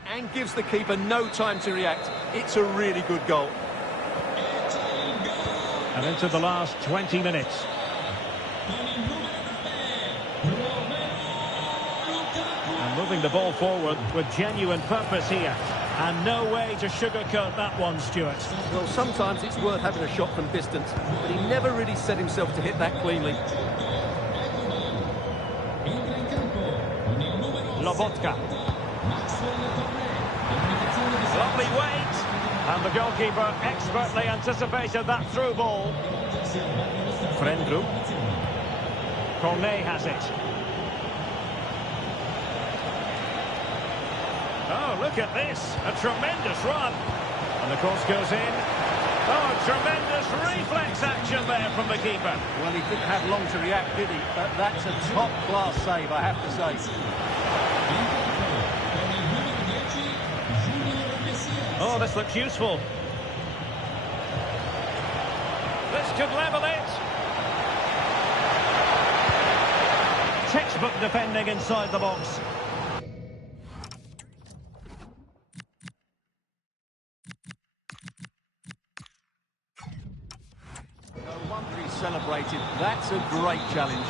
And gives the keeper no time to react. It's a really good goal. And into the last 20 minutes. And moving the ball forward with genuine purpose here. And no way to sugarcoat that one, Stuart. Well, sometimes it's worth having a shot from distance, but he never really set himself to hit that cleanly. Lobotka. Lovely weight. And the goalkeeper expertly anticipated that through ball. Frendru. Cornet has it. Oh, look at this. A tremendous run. And the cross goes in. Oh, tremendous reflex action there from the keeper. Well, he didn't have long to react, did he? But that's a top-class save, I have to say. Oh, this looks useful. This could level it. Textbook defending inside the box. No wonder he's celebrated. That's a great challenge.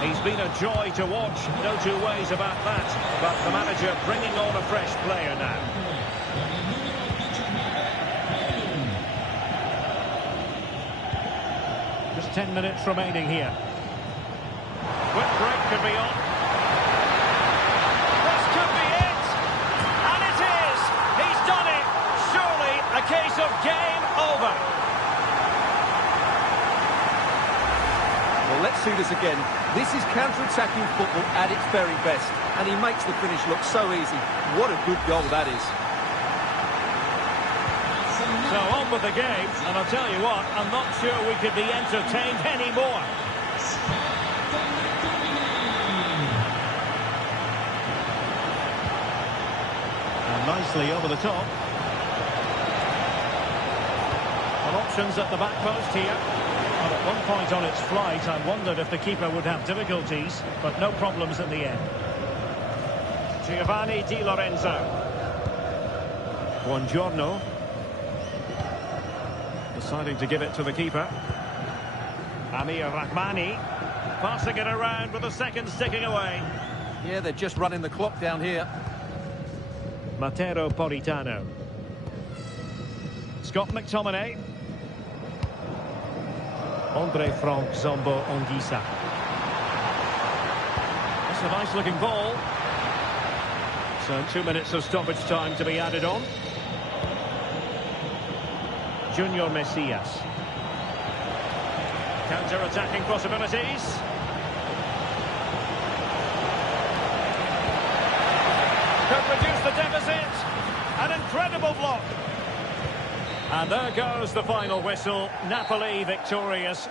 He's been a joy to watch, no two ways about that. But the manager bringing on a fresh player now. Just 10 minutes remaining here. Quick break could be on. This could be it! And it is! He's done it! Surely a case of game over. Well, let's see this again. This is counter-attacking football at its very best, and he makes the finish look so easy. What a good goal that is. So on with the game, and I'll tell you what, I'm not sure we could be entertained anymore. And nicely over the top. Well, options at the back post here. Well, at one point on its flight, I wondered if the keeper would have difficulties, but no problems in the end. Giovanni Di Lorenzo. Buongiorno. Deciding to give it to the keeper. Amir Rahmani. Passing it around with a second sticking away. Yeah, they're just running the clock down here. Matteo Politano. Scott McTominay. Andre Frank Zombo Onguisa. That's a nice looking ball. So 2 minutes of stoppage time to be added on. Junior Messias. Counter-attacking possibilities. Could reduce the deficit. An incredible block. And there goes the final whistle. Napoli victorious.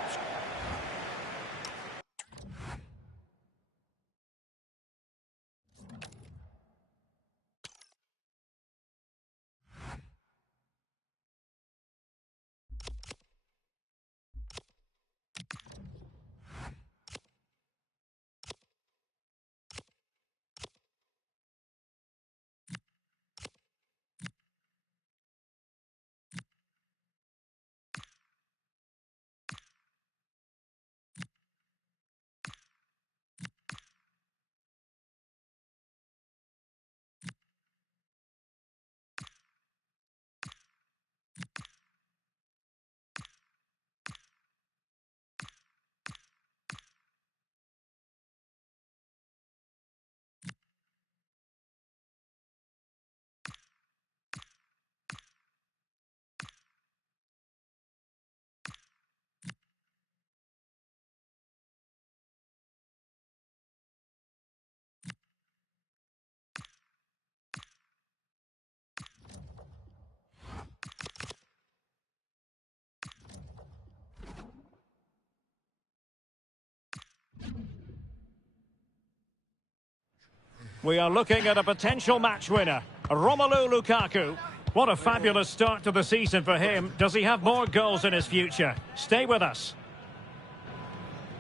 We are looking at a potential match winner, Romelu Lukaku. What a fabulous start to the season for him. Does he have more goals in his future? Stay with us.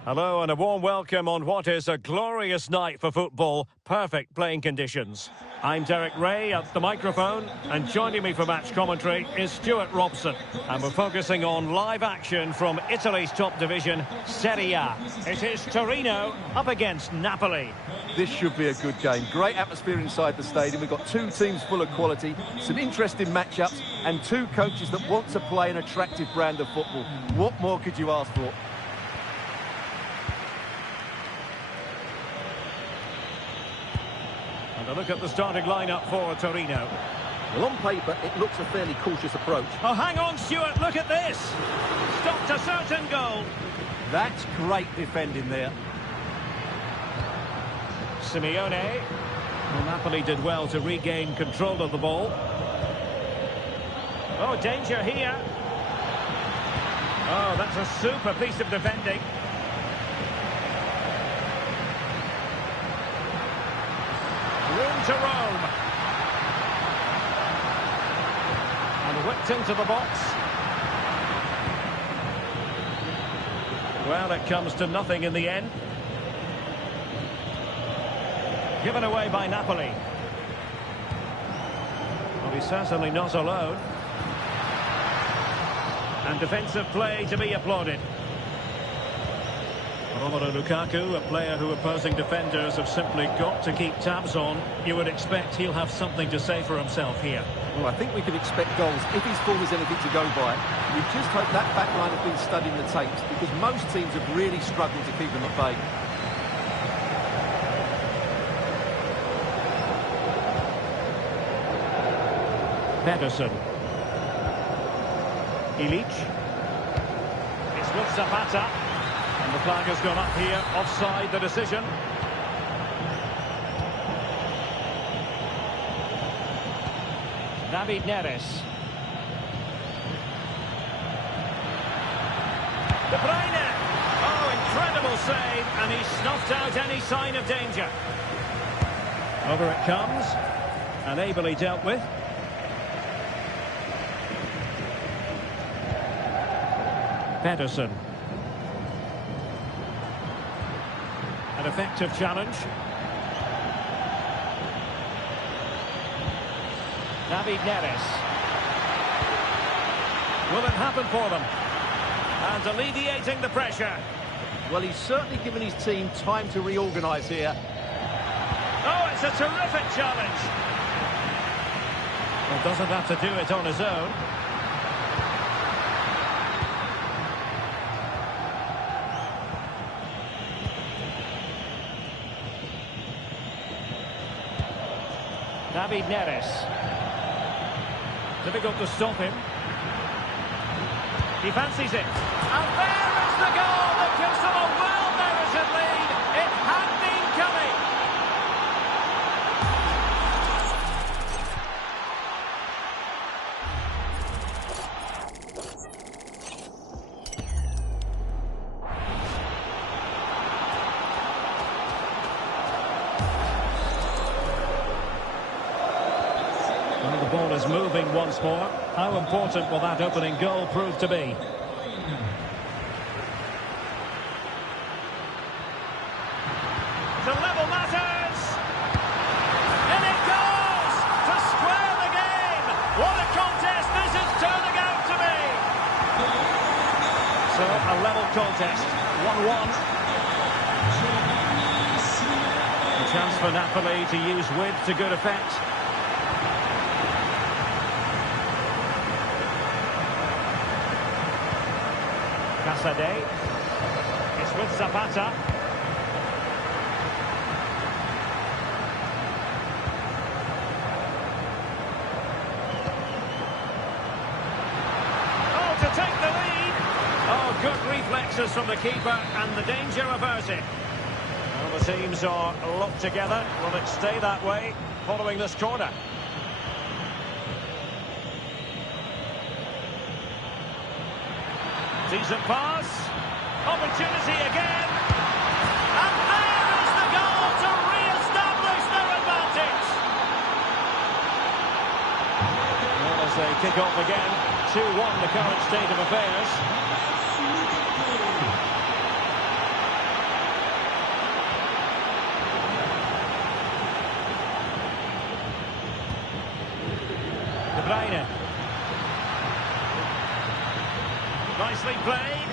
Hello and a warm welcome on what is a glorious night for football. Perfect playing conditions. I'm Derek Ray at the microphone, and joining me for match commentary is Stuart Robson. And we're focusing on live action from Italy's top division, Serie A. It is Torino up against Napoli. This should be a good game. Great atmosphere inside the stadium. We've got two teams full of quality, some interesting matchups, and two coaches that want to play an attractive brand of football. What more could you ask for? And a look at the starting lineup for Torino. Well, on paper, it looks a fairly cautious approach. Oh, hang on, Stuart, look at this. Stopped a certain goal. That's great defending there. Simeone. Well, Napoli did well to regain control of the ball. Oh, danger here. Oh, that's a super piece of defending. Room to roam. And whipped into the box. Well, it comes to nothing in the end. Given away by Napoli. Well, he's certainly not alone. And defensive play to be applauded. Romelu Lukaku, a player who opposing defenders have simply got to keep tabs on. You would expect he'll have something to say for himself here. Well, I think we can expect goals if his form is anything to go by. We just hope that back line has been studying the tapes, because most teams have really struggled to keep them at bay. Pedersen. Ilic. It's with Zapata. And the flag has gone up here. Offside the decision. David Neres. De Bruyne. Oh, incredible save. And he snuffed out any sign of danger. Over it comes. And ably dealt with. Pedersen. An effective challenge. David Neres. Will it happen for them? And alleviating the pressure. Well, he's certainly given his team time to reorganise here. Oh, it's a terrific challenge. Well, doesn't have to do it on his own. David Neres. Difficult to stop him. He fancies it. And there is the goal that gives them a well-merited lead. It had been coming. Well, the ball is moving once more. How important will that opening goal prove to be? To level matters! And it goes! To square the game! What a contest this is turning out to be! So, a level contest. 1-1. A chance for Napoli to use width to good effect. Casadei. It's with Zapata. Oh, to take the lead. Oh, good reflexes from the keeper, and the danger averted. Well, the teams are locked together. Will it stay that way following this corner? Decent pass. Opportunity again. And there is the goal to re-establish their advantage. As they kick off again, 2-1 the current state of affairs. De Bruyne. Nicely played.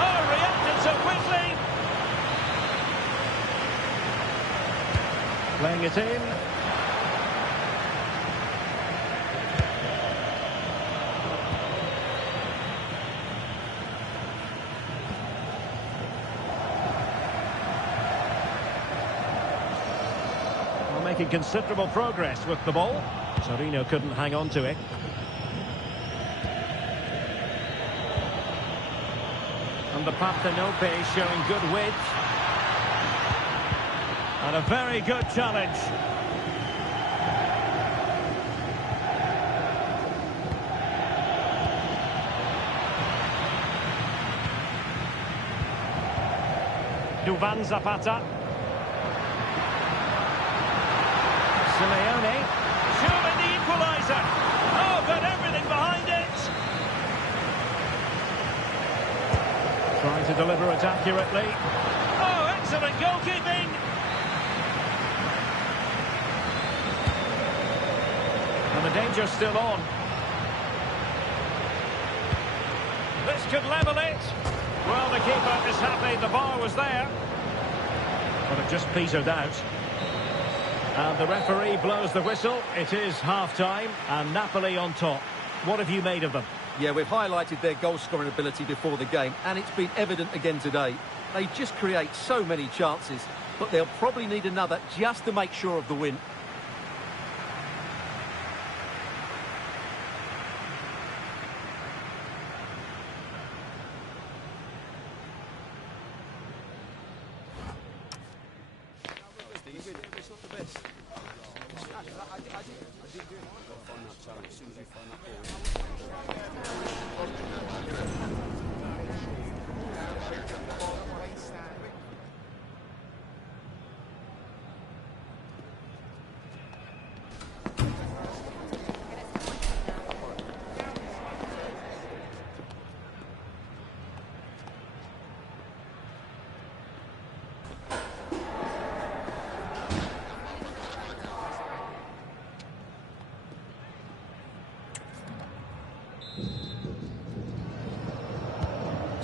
Oh, reacted so quickly. Playing it in. Well, making considerable progress with the ball. Torino couldn't hang on to it. And the Parthenope showing good width. And a very good challenge. Duvan Zapata. Simeone. Surely the equaliser. Oh, got everything behind it. Trying to deliver it accurately. Oh, excellent goalkeeping. And the danger's still on. This could level it. Well, the keeper is happy the bar was there. But it just petered out. And the referee blows the whistle. It is half-time and Napoli on top. What have you made of them? Yeah, we've highlighted their goal-scoring ability before the game, and it's been evident again today. They just create so many chances, but they'll probably need another just to make sure of the win.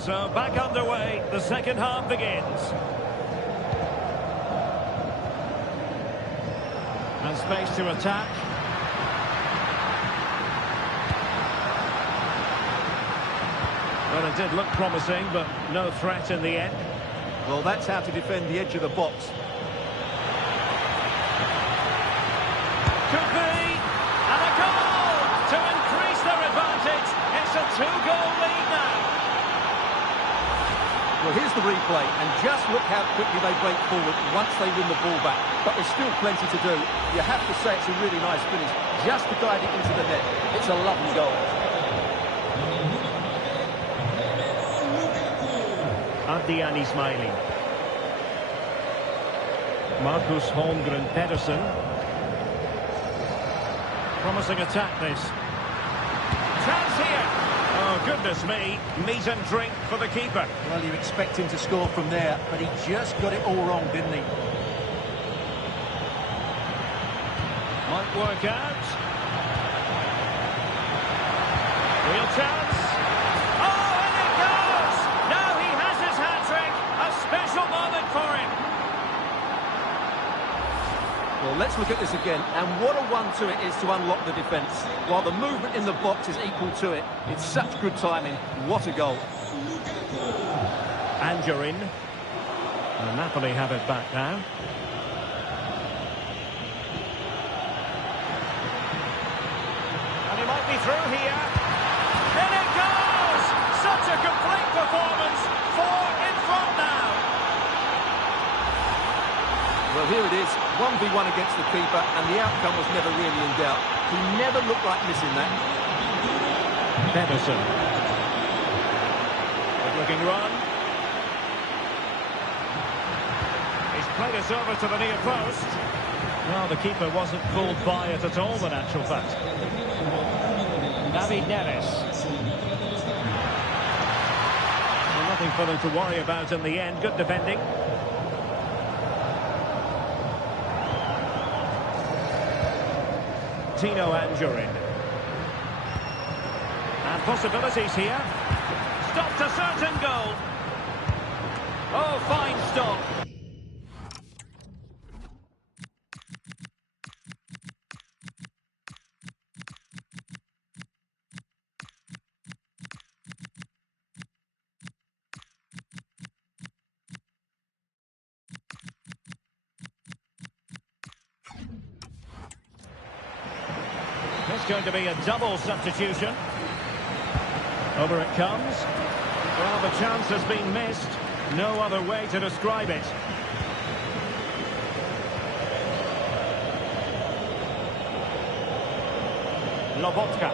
So back underway, the second half begins. And space to attack. Well, it did look promising, but no threat in the end. Well, that's how to defend the edge of the box. Could be, and a goal to increase their advantage. It's a two-goal lead now. Well, here's the replay, and just look how quickly they break forward once they win the ball back. But there's still plenty to do. You have to say it's a really nice finish, just to guide it into the net. It's a lovely goal. Adrian Ismaili. Marcus Holmgren Pedersen. Promising attack this. Chance here. Oh, goodness me. Meat and drink for the keeper. Well, you expect him to score from there, but he just got it all wrong, didn't he? Might work out. Real chance. Oh, and it goes! Now he has his hat-trick. A special moment for him. Well, let's look at this again, and what a one-two it is to unlock the defence. While the movement in the box is equal to it, it's such good timing. What a goal. Angerin. And Napoli have it back now. And he might be through here. In it goes! Such a complete performance. 4 in front now. Well, here it is, 1v1 against the keeper, and the outcome was never really in doubt. He never looked like missing that. Pedersen. Good-looking run. He's played us over to the near post. Well, the keeper wasn't fooled by it at all, in actual fact. David Neres. Well, nothing for them to worry about in the end. Good defending. Tino Anjorin. And possibilities here. Stopped a certain goal. Oh, fine stop. It's going to be a double substitution. Over it comes. Well, the chance has been missed. No other way to describe it. Lobotka.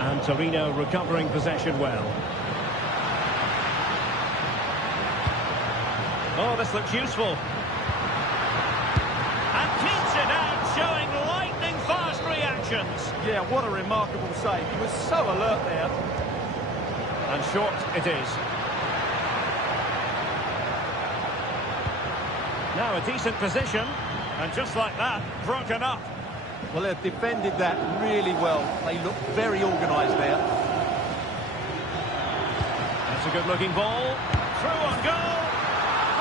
And Torino recovering possession well. Oh, this looks useful. And keeps it out, showing lightning-fast reactions. Yeah, what a remarkable save. He was so alert there. And short it is. Now a decent position, and just like that, broken up. Well, they've defended that really well. They look very organised there. That's a good-looking ball. Through on goal.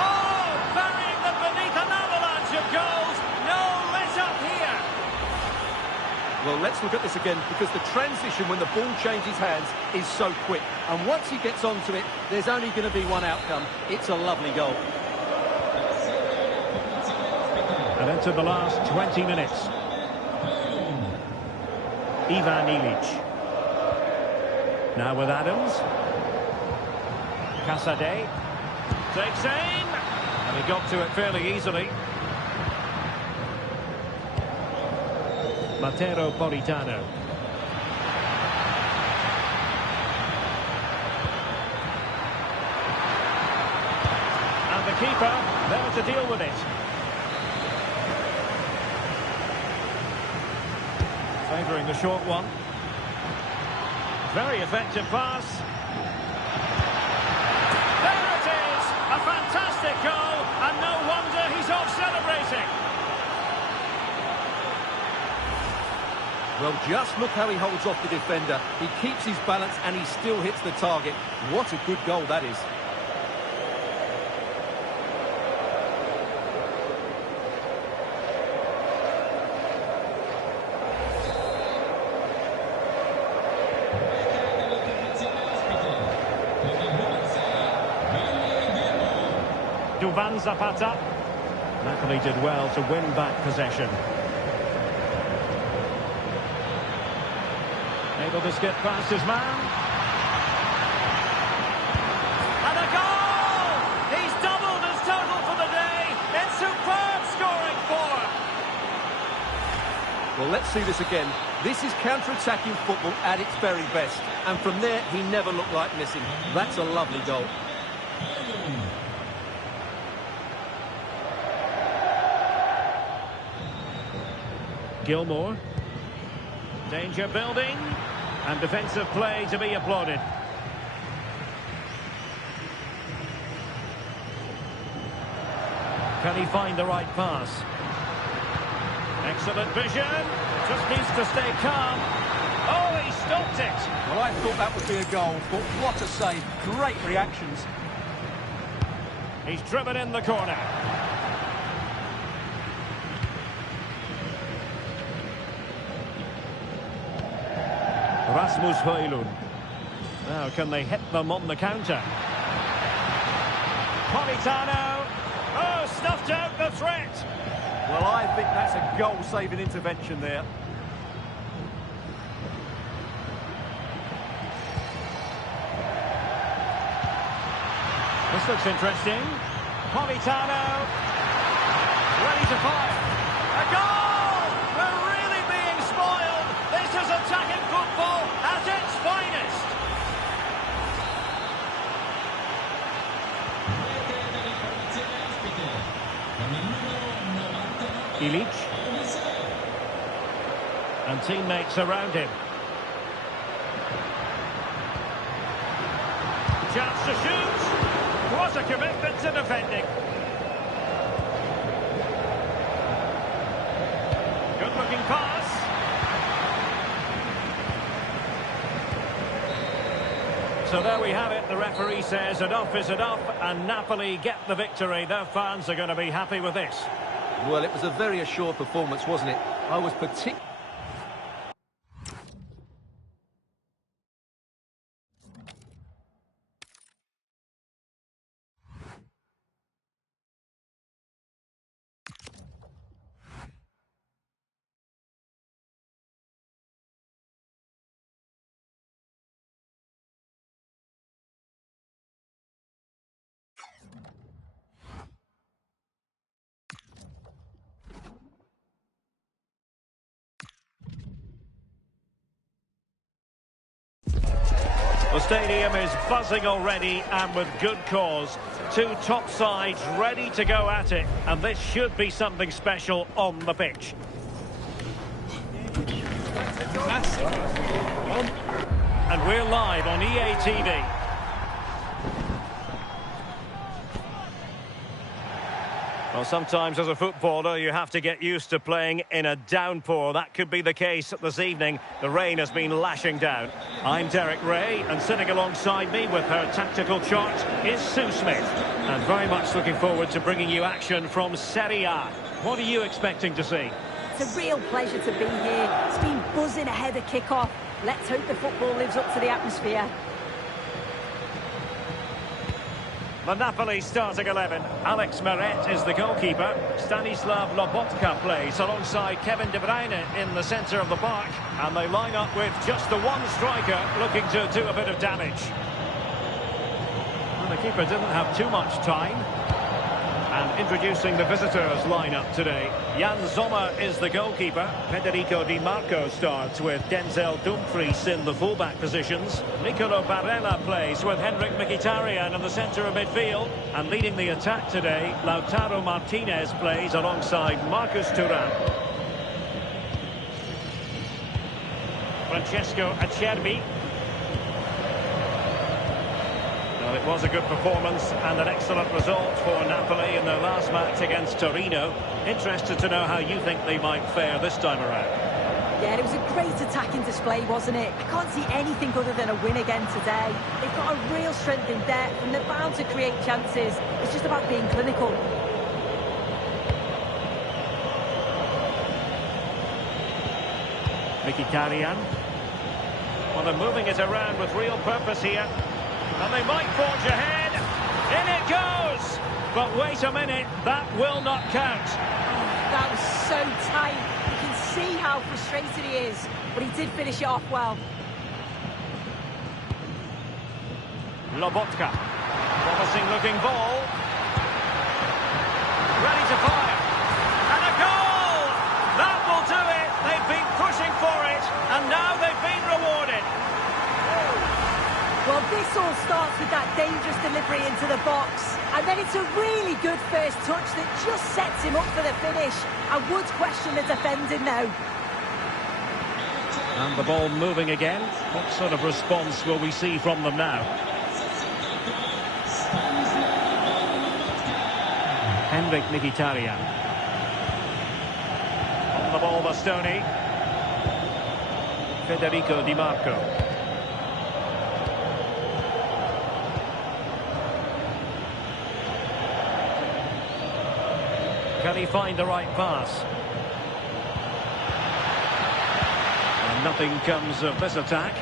Oh, burying them beneath an avalanche of goals. No let-up here. Well, let's look at this again, because the transition when the ball changes hands is so quick. And once he gets onto it, there's only going to be one outcome. It's a lovely goal. And into the last 20 minutes. Ivan Ilic. Now with Adams. Casade. Takes aim. And he got to it fairly easily. Matteo Politano. And the keeper there to deal with it. Favouring the short one. Very effective pass. There it is! A fantastic goal, and no wonder he's off celebrating. Well, just look how he holds off the defender. He keeps his balance and he still hits the target. What a good goal that is. Duvan Zapata. Napoli did well to win back possession. Able to skip past his man. And a goal! He's doubled his total for the day in superb scoring form. Well, let's see this again. This is counter-attacking football at its very best. And from there, he never looked like missing. That's a lovely goal. Gilmore. Danger building. And defensive play to be applauded. Can he find the right pass? Excellent vision. Just needs to stay calm. Oh, he stopped it. Well, I thought that would be a goal, but what a save. Great reactions. He's driven in the corner. Rasmus Højlund. Now, can they hit them on the counter? Politano. Oh, stuffed out the threat. Well, I think that's a goal-saving intervention there. This looks interesting. Politano. Ready to fire. A goal! They're really being spoiled. This is attacking football at its finest. Ilic. And teammates around him. Chance to shoot. What a commitment to defending. Good looking pass. So there we have it. The referee says enough is enough, and Napoli get the victory. Their fans are going to be happy with this. Well, it was a very assured performance, wasn't it? I was particularly... The stadium is buzzing already, and with good cause. Two top sides ready to go at it, and this should be something special on the pitch. And we're live on EA TV. Well, sometimes as a footballer you have to get used to playing in a downpour. That could be the case this evening. The rain has been lashing down. I'm Derek Ray, and sitting alongside me with her tactical chart is Sue Smith. And very much looking forward to bringing you action from Serie A. What are you expecting to see? It's a real pleasure to be here. It's been buzzing ahead of kick-off. Let's hope the football lives up to the atmosphere. The Napoli starting 11. Alex Meret is the goalkeeper. Stanislav Lobotka plays alongside Kevin De Bruyne in the centre of the park. And they line up with just the one striker looking to do a bit of damage. And the keeper didn't have too much time. And introducing the visitors lineup today. Jan Sommer is the goalkeeper. Federico Di Marco starts with Denzel Dumfries in the fullback positions. Nicolo Barella plays with Henrik Mkhitaryan in the centre of midfield. And leading the attack today, Lautaro Martinez plays alongside Marcus Thuram. Francesco Acerbi. Well, it was a good performance and an excellent result for Napoli in their last match against Torino. Interested to know how you think they might fare this time around. Yeah, it was a great attacking display, wasn't it? I can't see anything other than a win again today. They've got a real strength in depth and they're bound to create chances. It's just about being clinical. Mkhitaryan. Well, they're moving it around with real purpose here. And they might forge ahead. In it goes! But wait a minute, that will not count. That was so tight. You can see how frustrated he is. But he did finish it off well. Lobotka. Promising looking ball. Ready to fire. And a goal! That will do it. They've been pushing for it. And now they've been rewarded. Well, this all starts with that dangerous delivery into the box. And then it's a really good first touch that just sets him up for the finish. I would question the defending now. And the ball moving again. What sort of response will we see from them now? Henrik Mkhitaryan. On the ball, Bastoni. Federico Di Marco. Can he find the right pass? And nothing comes of this attack.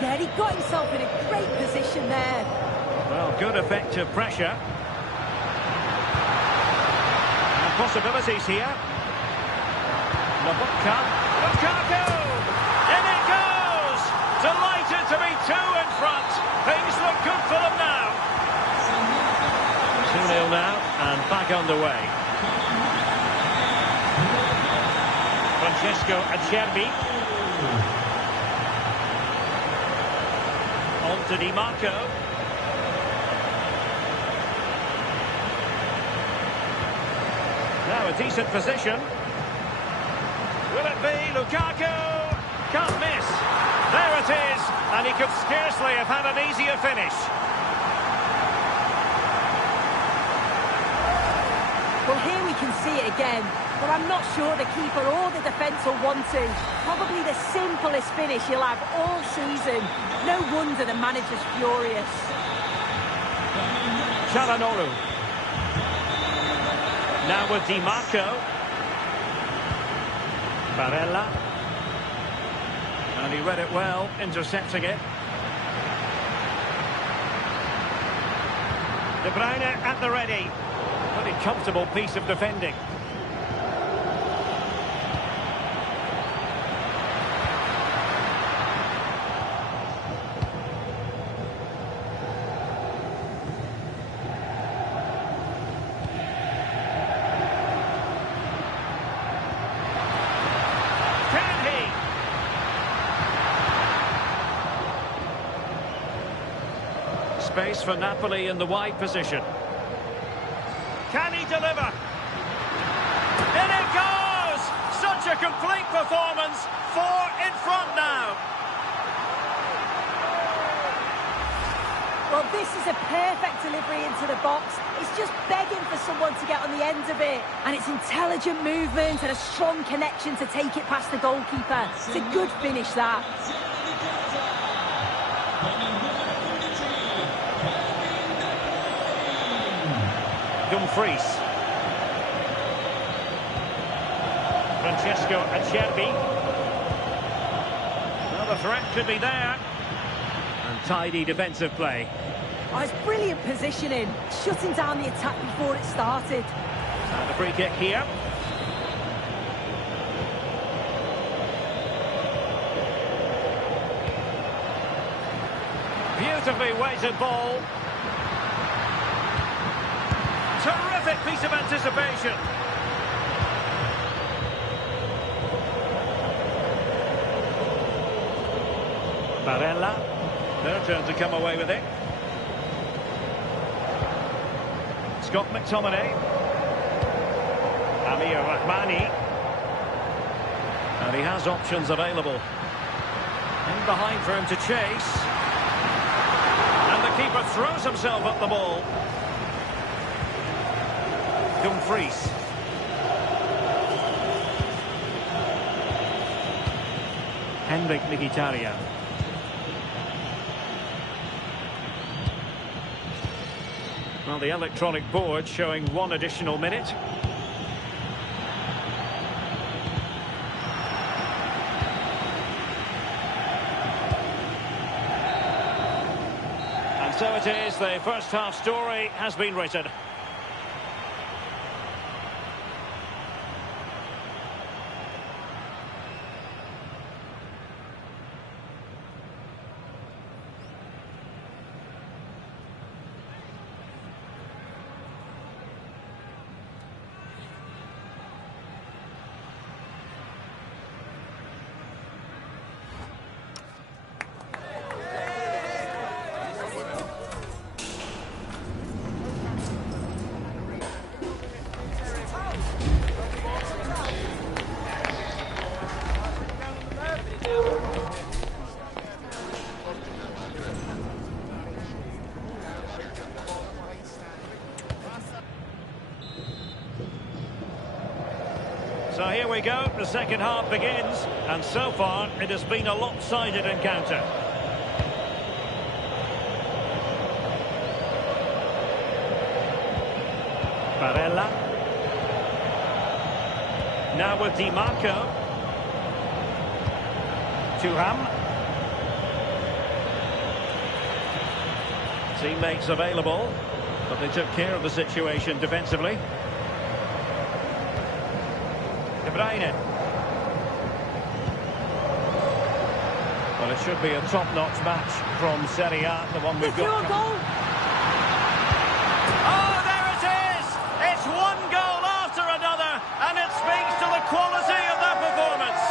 Yeah, he got himself in a great position there. Well, good effective pressure. And possibilities here. Lobotka. Lukaku! In it goes! Delighted to be two in front. Things look good for them now. 2-0 now, and back underway. Francesco Acerbi. On to Di Marco. Now a decent position. Will it be Lukaku? Can't miss. There it is, and he could scarcely have had an easier finish. Well, here we can see it again, but I'm not sure the keeper or the defence will want to. Probably the simplest finish he'll have all season. No wonder the manager's furious. Çalhanoğlu. Now with Di Marco. Barella. And he read it well, intercepting it. De Bruyne at the ready. Pretty comfortable piece of defending. Space for Napoli in the wide position. Can he deliver? In it goes! Such a complete performance. 4 in front now. Well, this is a perfect delivery into the box. It's just begging for someone to get on the end of it. And it's intelligent movement and a strong connection to take it past the goalkeeper. It's a good finish, that. Dumfries. Francesco Acerbi. Well, the threat could be there. And tidy defensive play. Oh, it's brilliant positioning, shutting down the attack before it started. And a free kick here. Beautifully weighted ball. Terrific piece of anticipation. Barella. Their turn to come away with it. Scott McTominay. Amir Rahmani. And he has options available. In behind for him to chase. And the keeper throws himself at the ball. Dumfries. Henrik Mkhitaryan. Well, the electronic board showing 1 additional minute. And so it is, the first half story has been written. So here we go, the second half begins, and so far it has been a lopsided encounter. Barella. Now with Di Marco. Thuram. Teammates available, but they took care of the situation defensively. De Bruyne. Well, it should be a top-notch match from Serie A, the one we've got. Oh, there it is! It's one goal after another, and it speaks to the quality of their performance.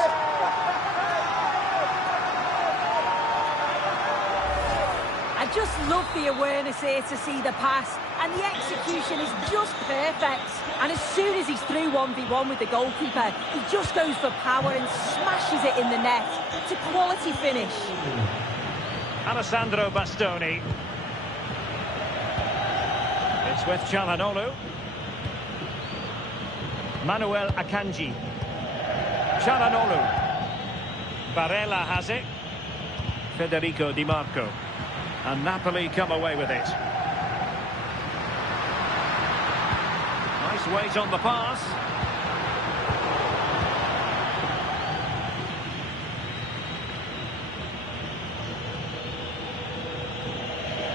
I just love the awareness here to see the pass. and the execution is just perfect. And as soon as he's through 1v1 with the goalkeeper, he just goes for power and smashes it in the net. It's a quality finish. Alessandro Bastoni. It's with Çalhanoğlu. Manuel Akanji. Çalhanoğlu. Barella has it. Federico Di Marco. And Napoli come away with it. Nice weight on the pass.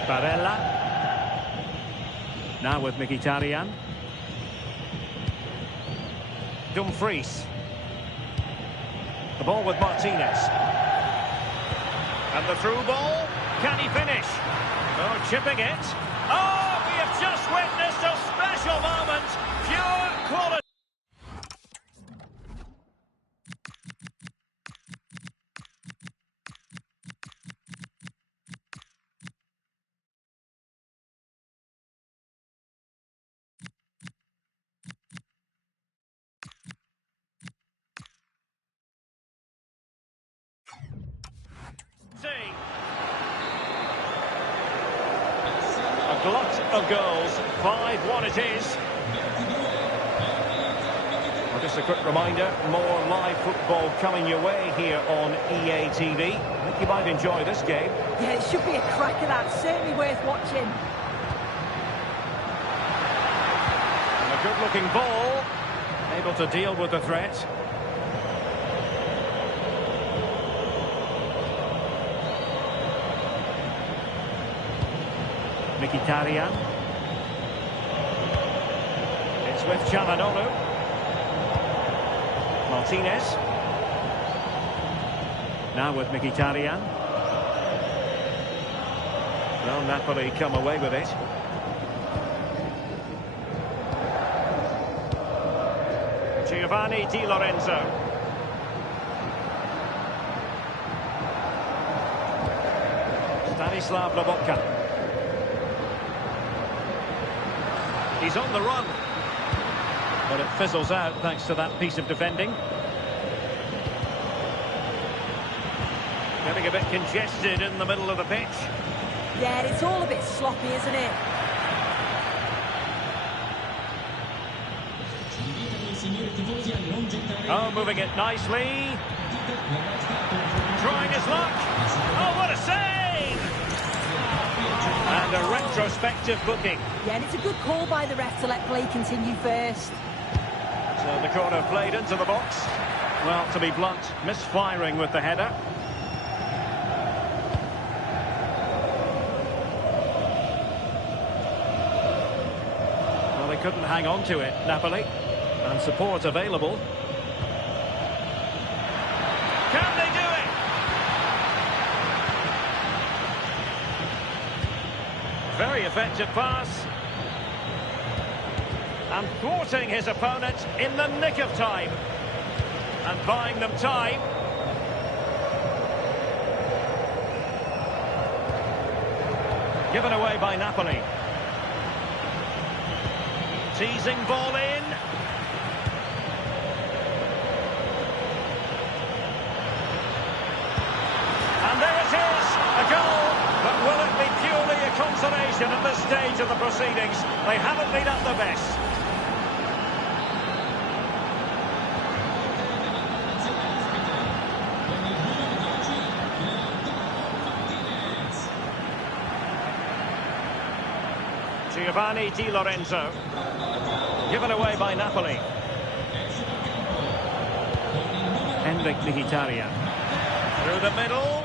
Barella. Now with Mkhitaryan. Dumfries. The ball with Martinez. And the through ball. Can he finish? Oh, chipping it. Oh, we have just witnessed a special moment. Pure quality. A glut of goals, 5-1 it is. Well, just a quick reminder, more live football coming your way here on EA TV. I think you might enjoy this game. Yeah, it should be a cracker, that's certainly worth watching. And a good-looking ball, able to deal with the threat. Mkhitaryan. It's with Çalhanoğlu. Martinez. Now with Mkhitaryan. Well, Napoli come away with it. Giovanni Di Lorenzo. Stanislav Lobotka. He's on the run. But it fizzles out thanks to that piece of defending. Getting a bit congested in the middle of the pitch. Yeah, it's all a bit sloppy, isn't it? Oh, moving it nicely. Trying his luck. Oh, what a save! And a retrospective booking. Yeah, and it's a good call by the ref to let play continue first. So the corner played into the box. Well, to be blunt, misfiring with the header. Well, they couldn't hang on to it, Napoli. And support available. Can they do it? Very effective pass. And thwarting his opponent in the nick of time. And buying them time. Given away by Napoli. Teasing ball in. And there it is, a goal. But will it be purely a consolation at this stage of the proceedings? They haven't been at their best. Giovanni Di Lorenzo. Given away by Napoli. Henrik Mkhitaryan. Through the middle.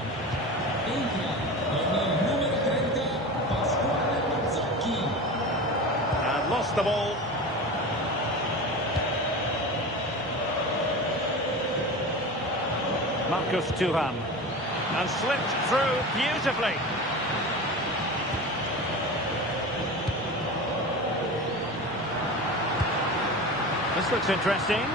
And lost the ball. Marcus Thuram. And slipped through beautifully. This looks interesting.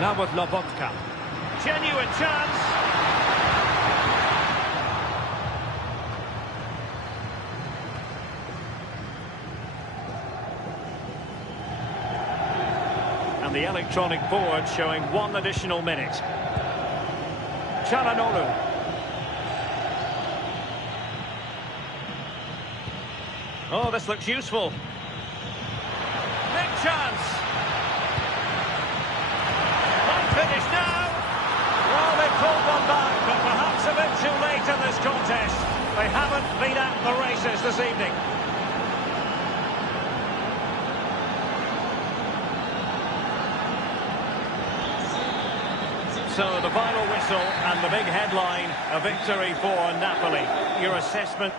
Now with Lobotka. Genuine chance. And the electronic board showing 1 additional minute. Çalhanoğlu. Oh, this looks useful. Big chance. Might finish now. Well, they pulled one back, but perhaps a bit too late in this contest. They haven't been at the races this evening. So the final whistle and the big headline, a victory for Napoli. Your assessment?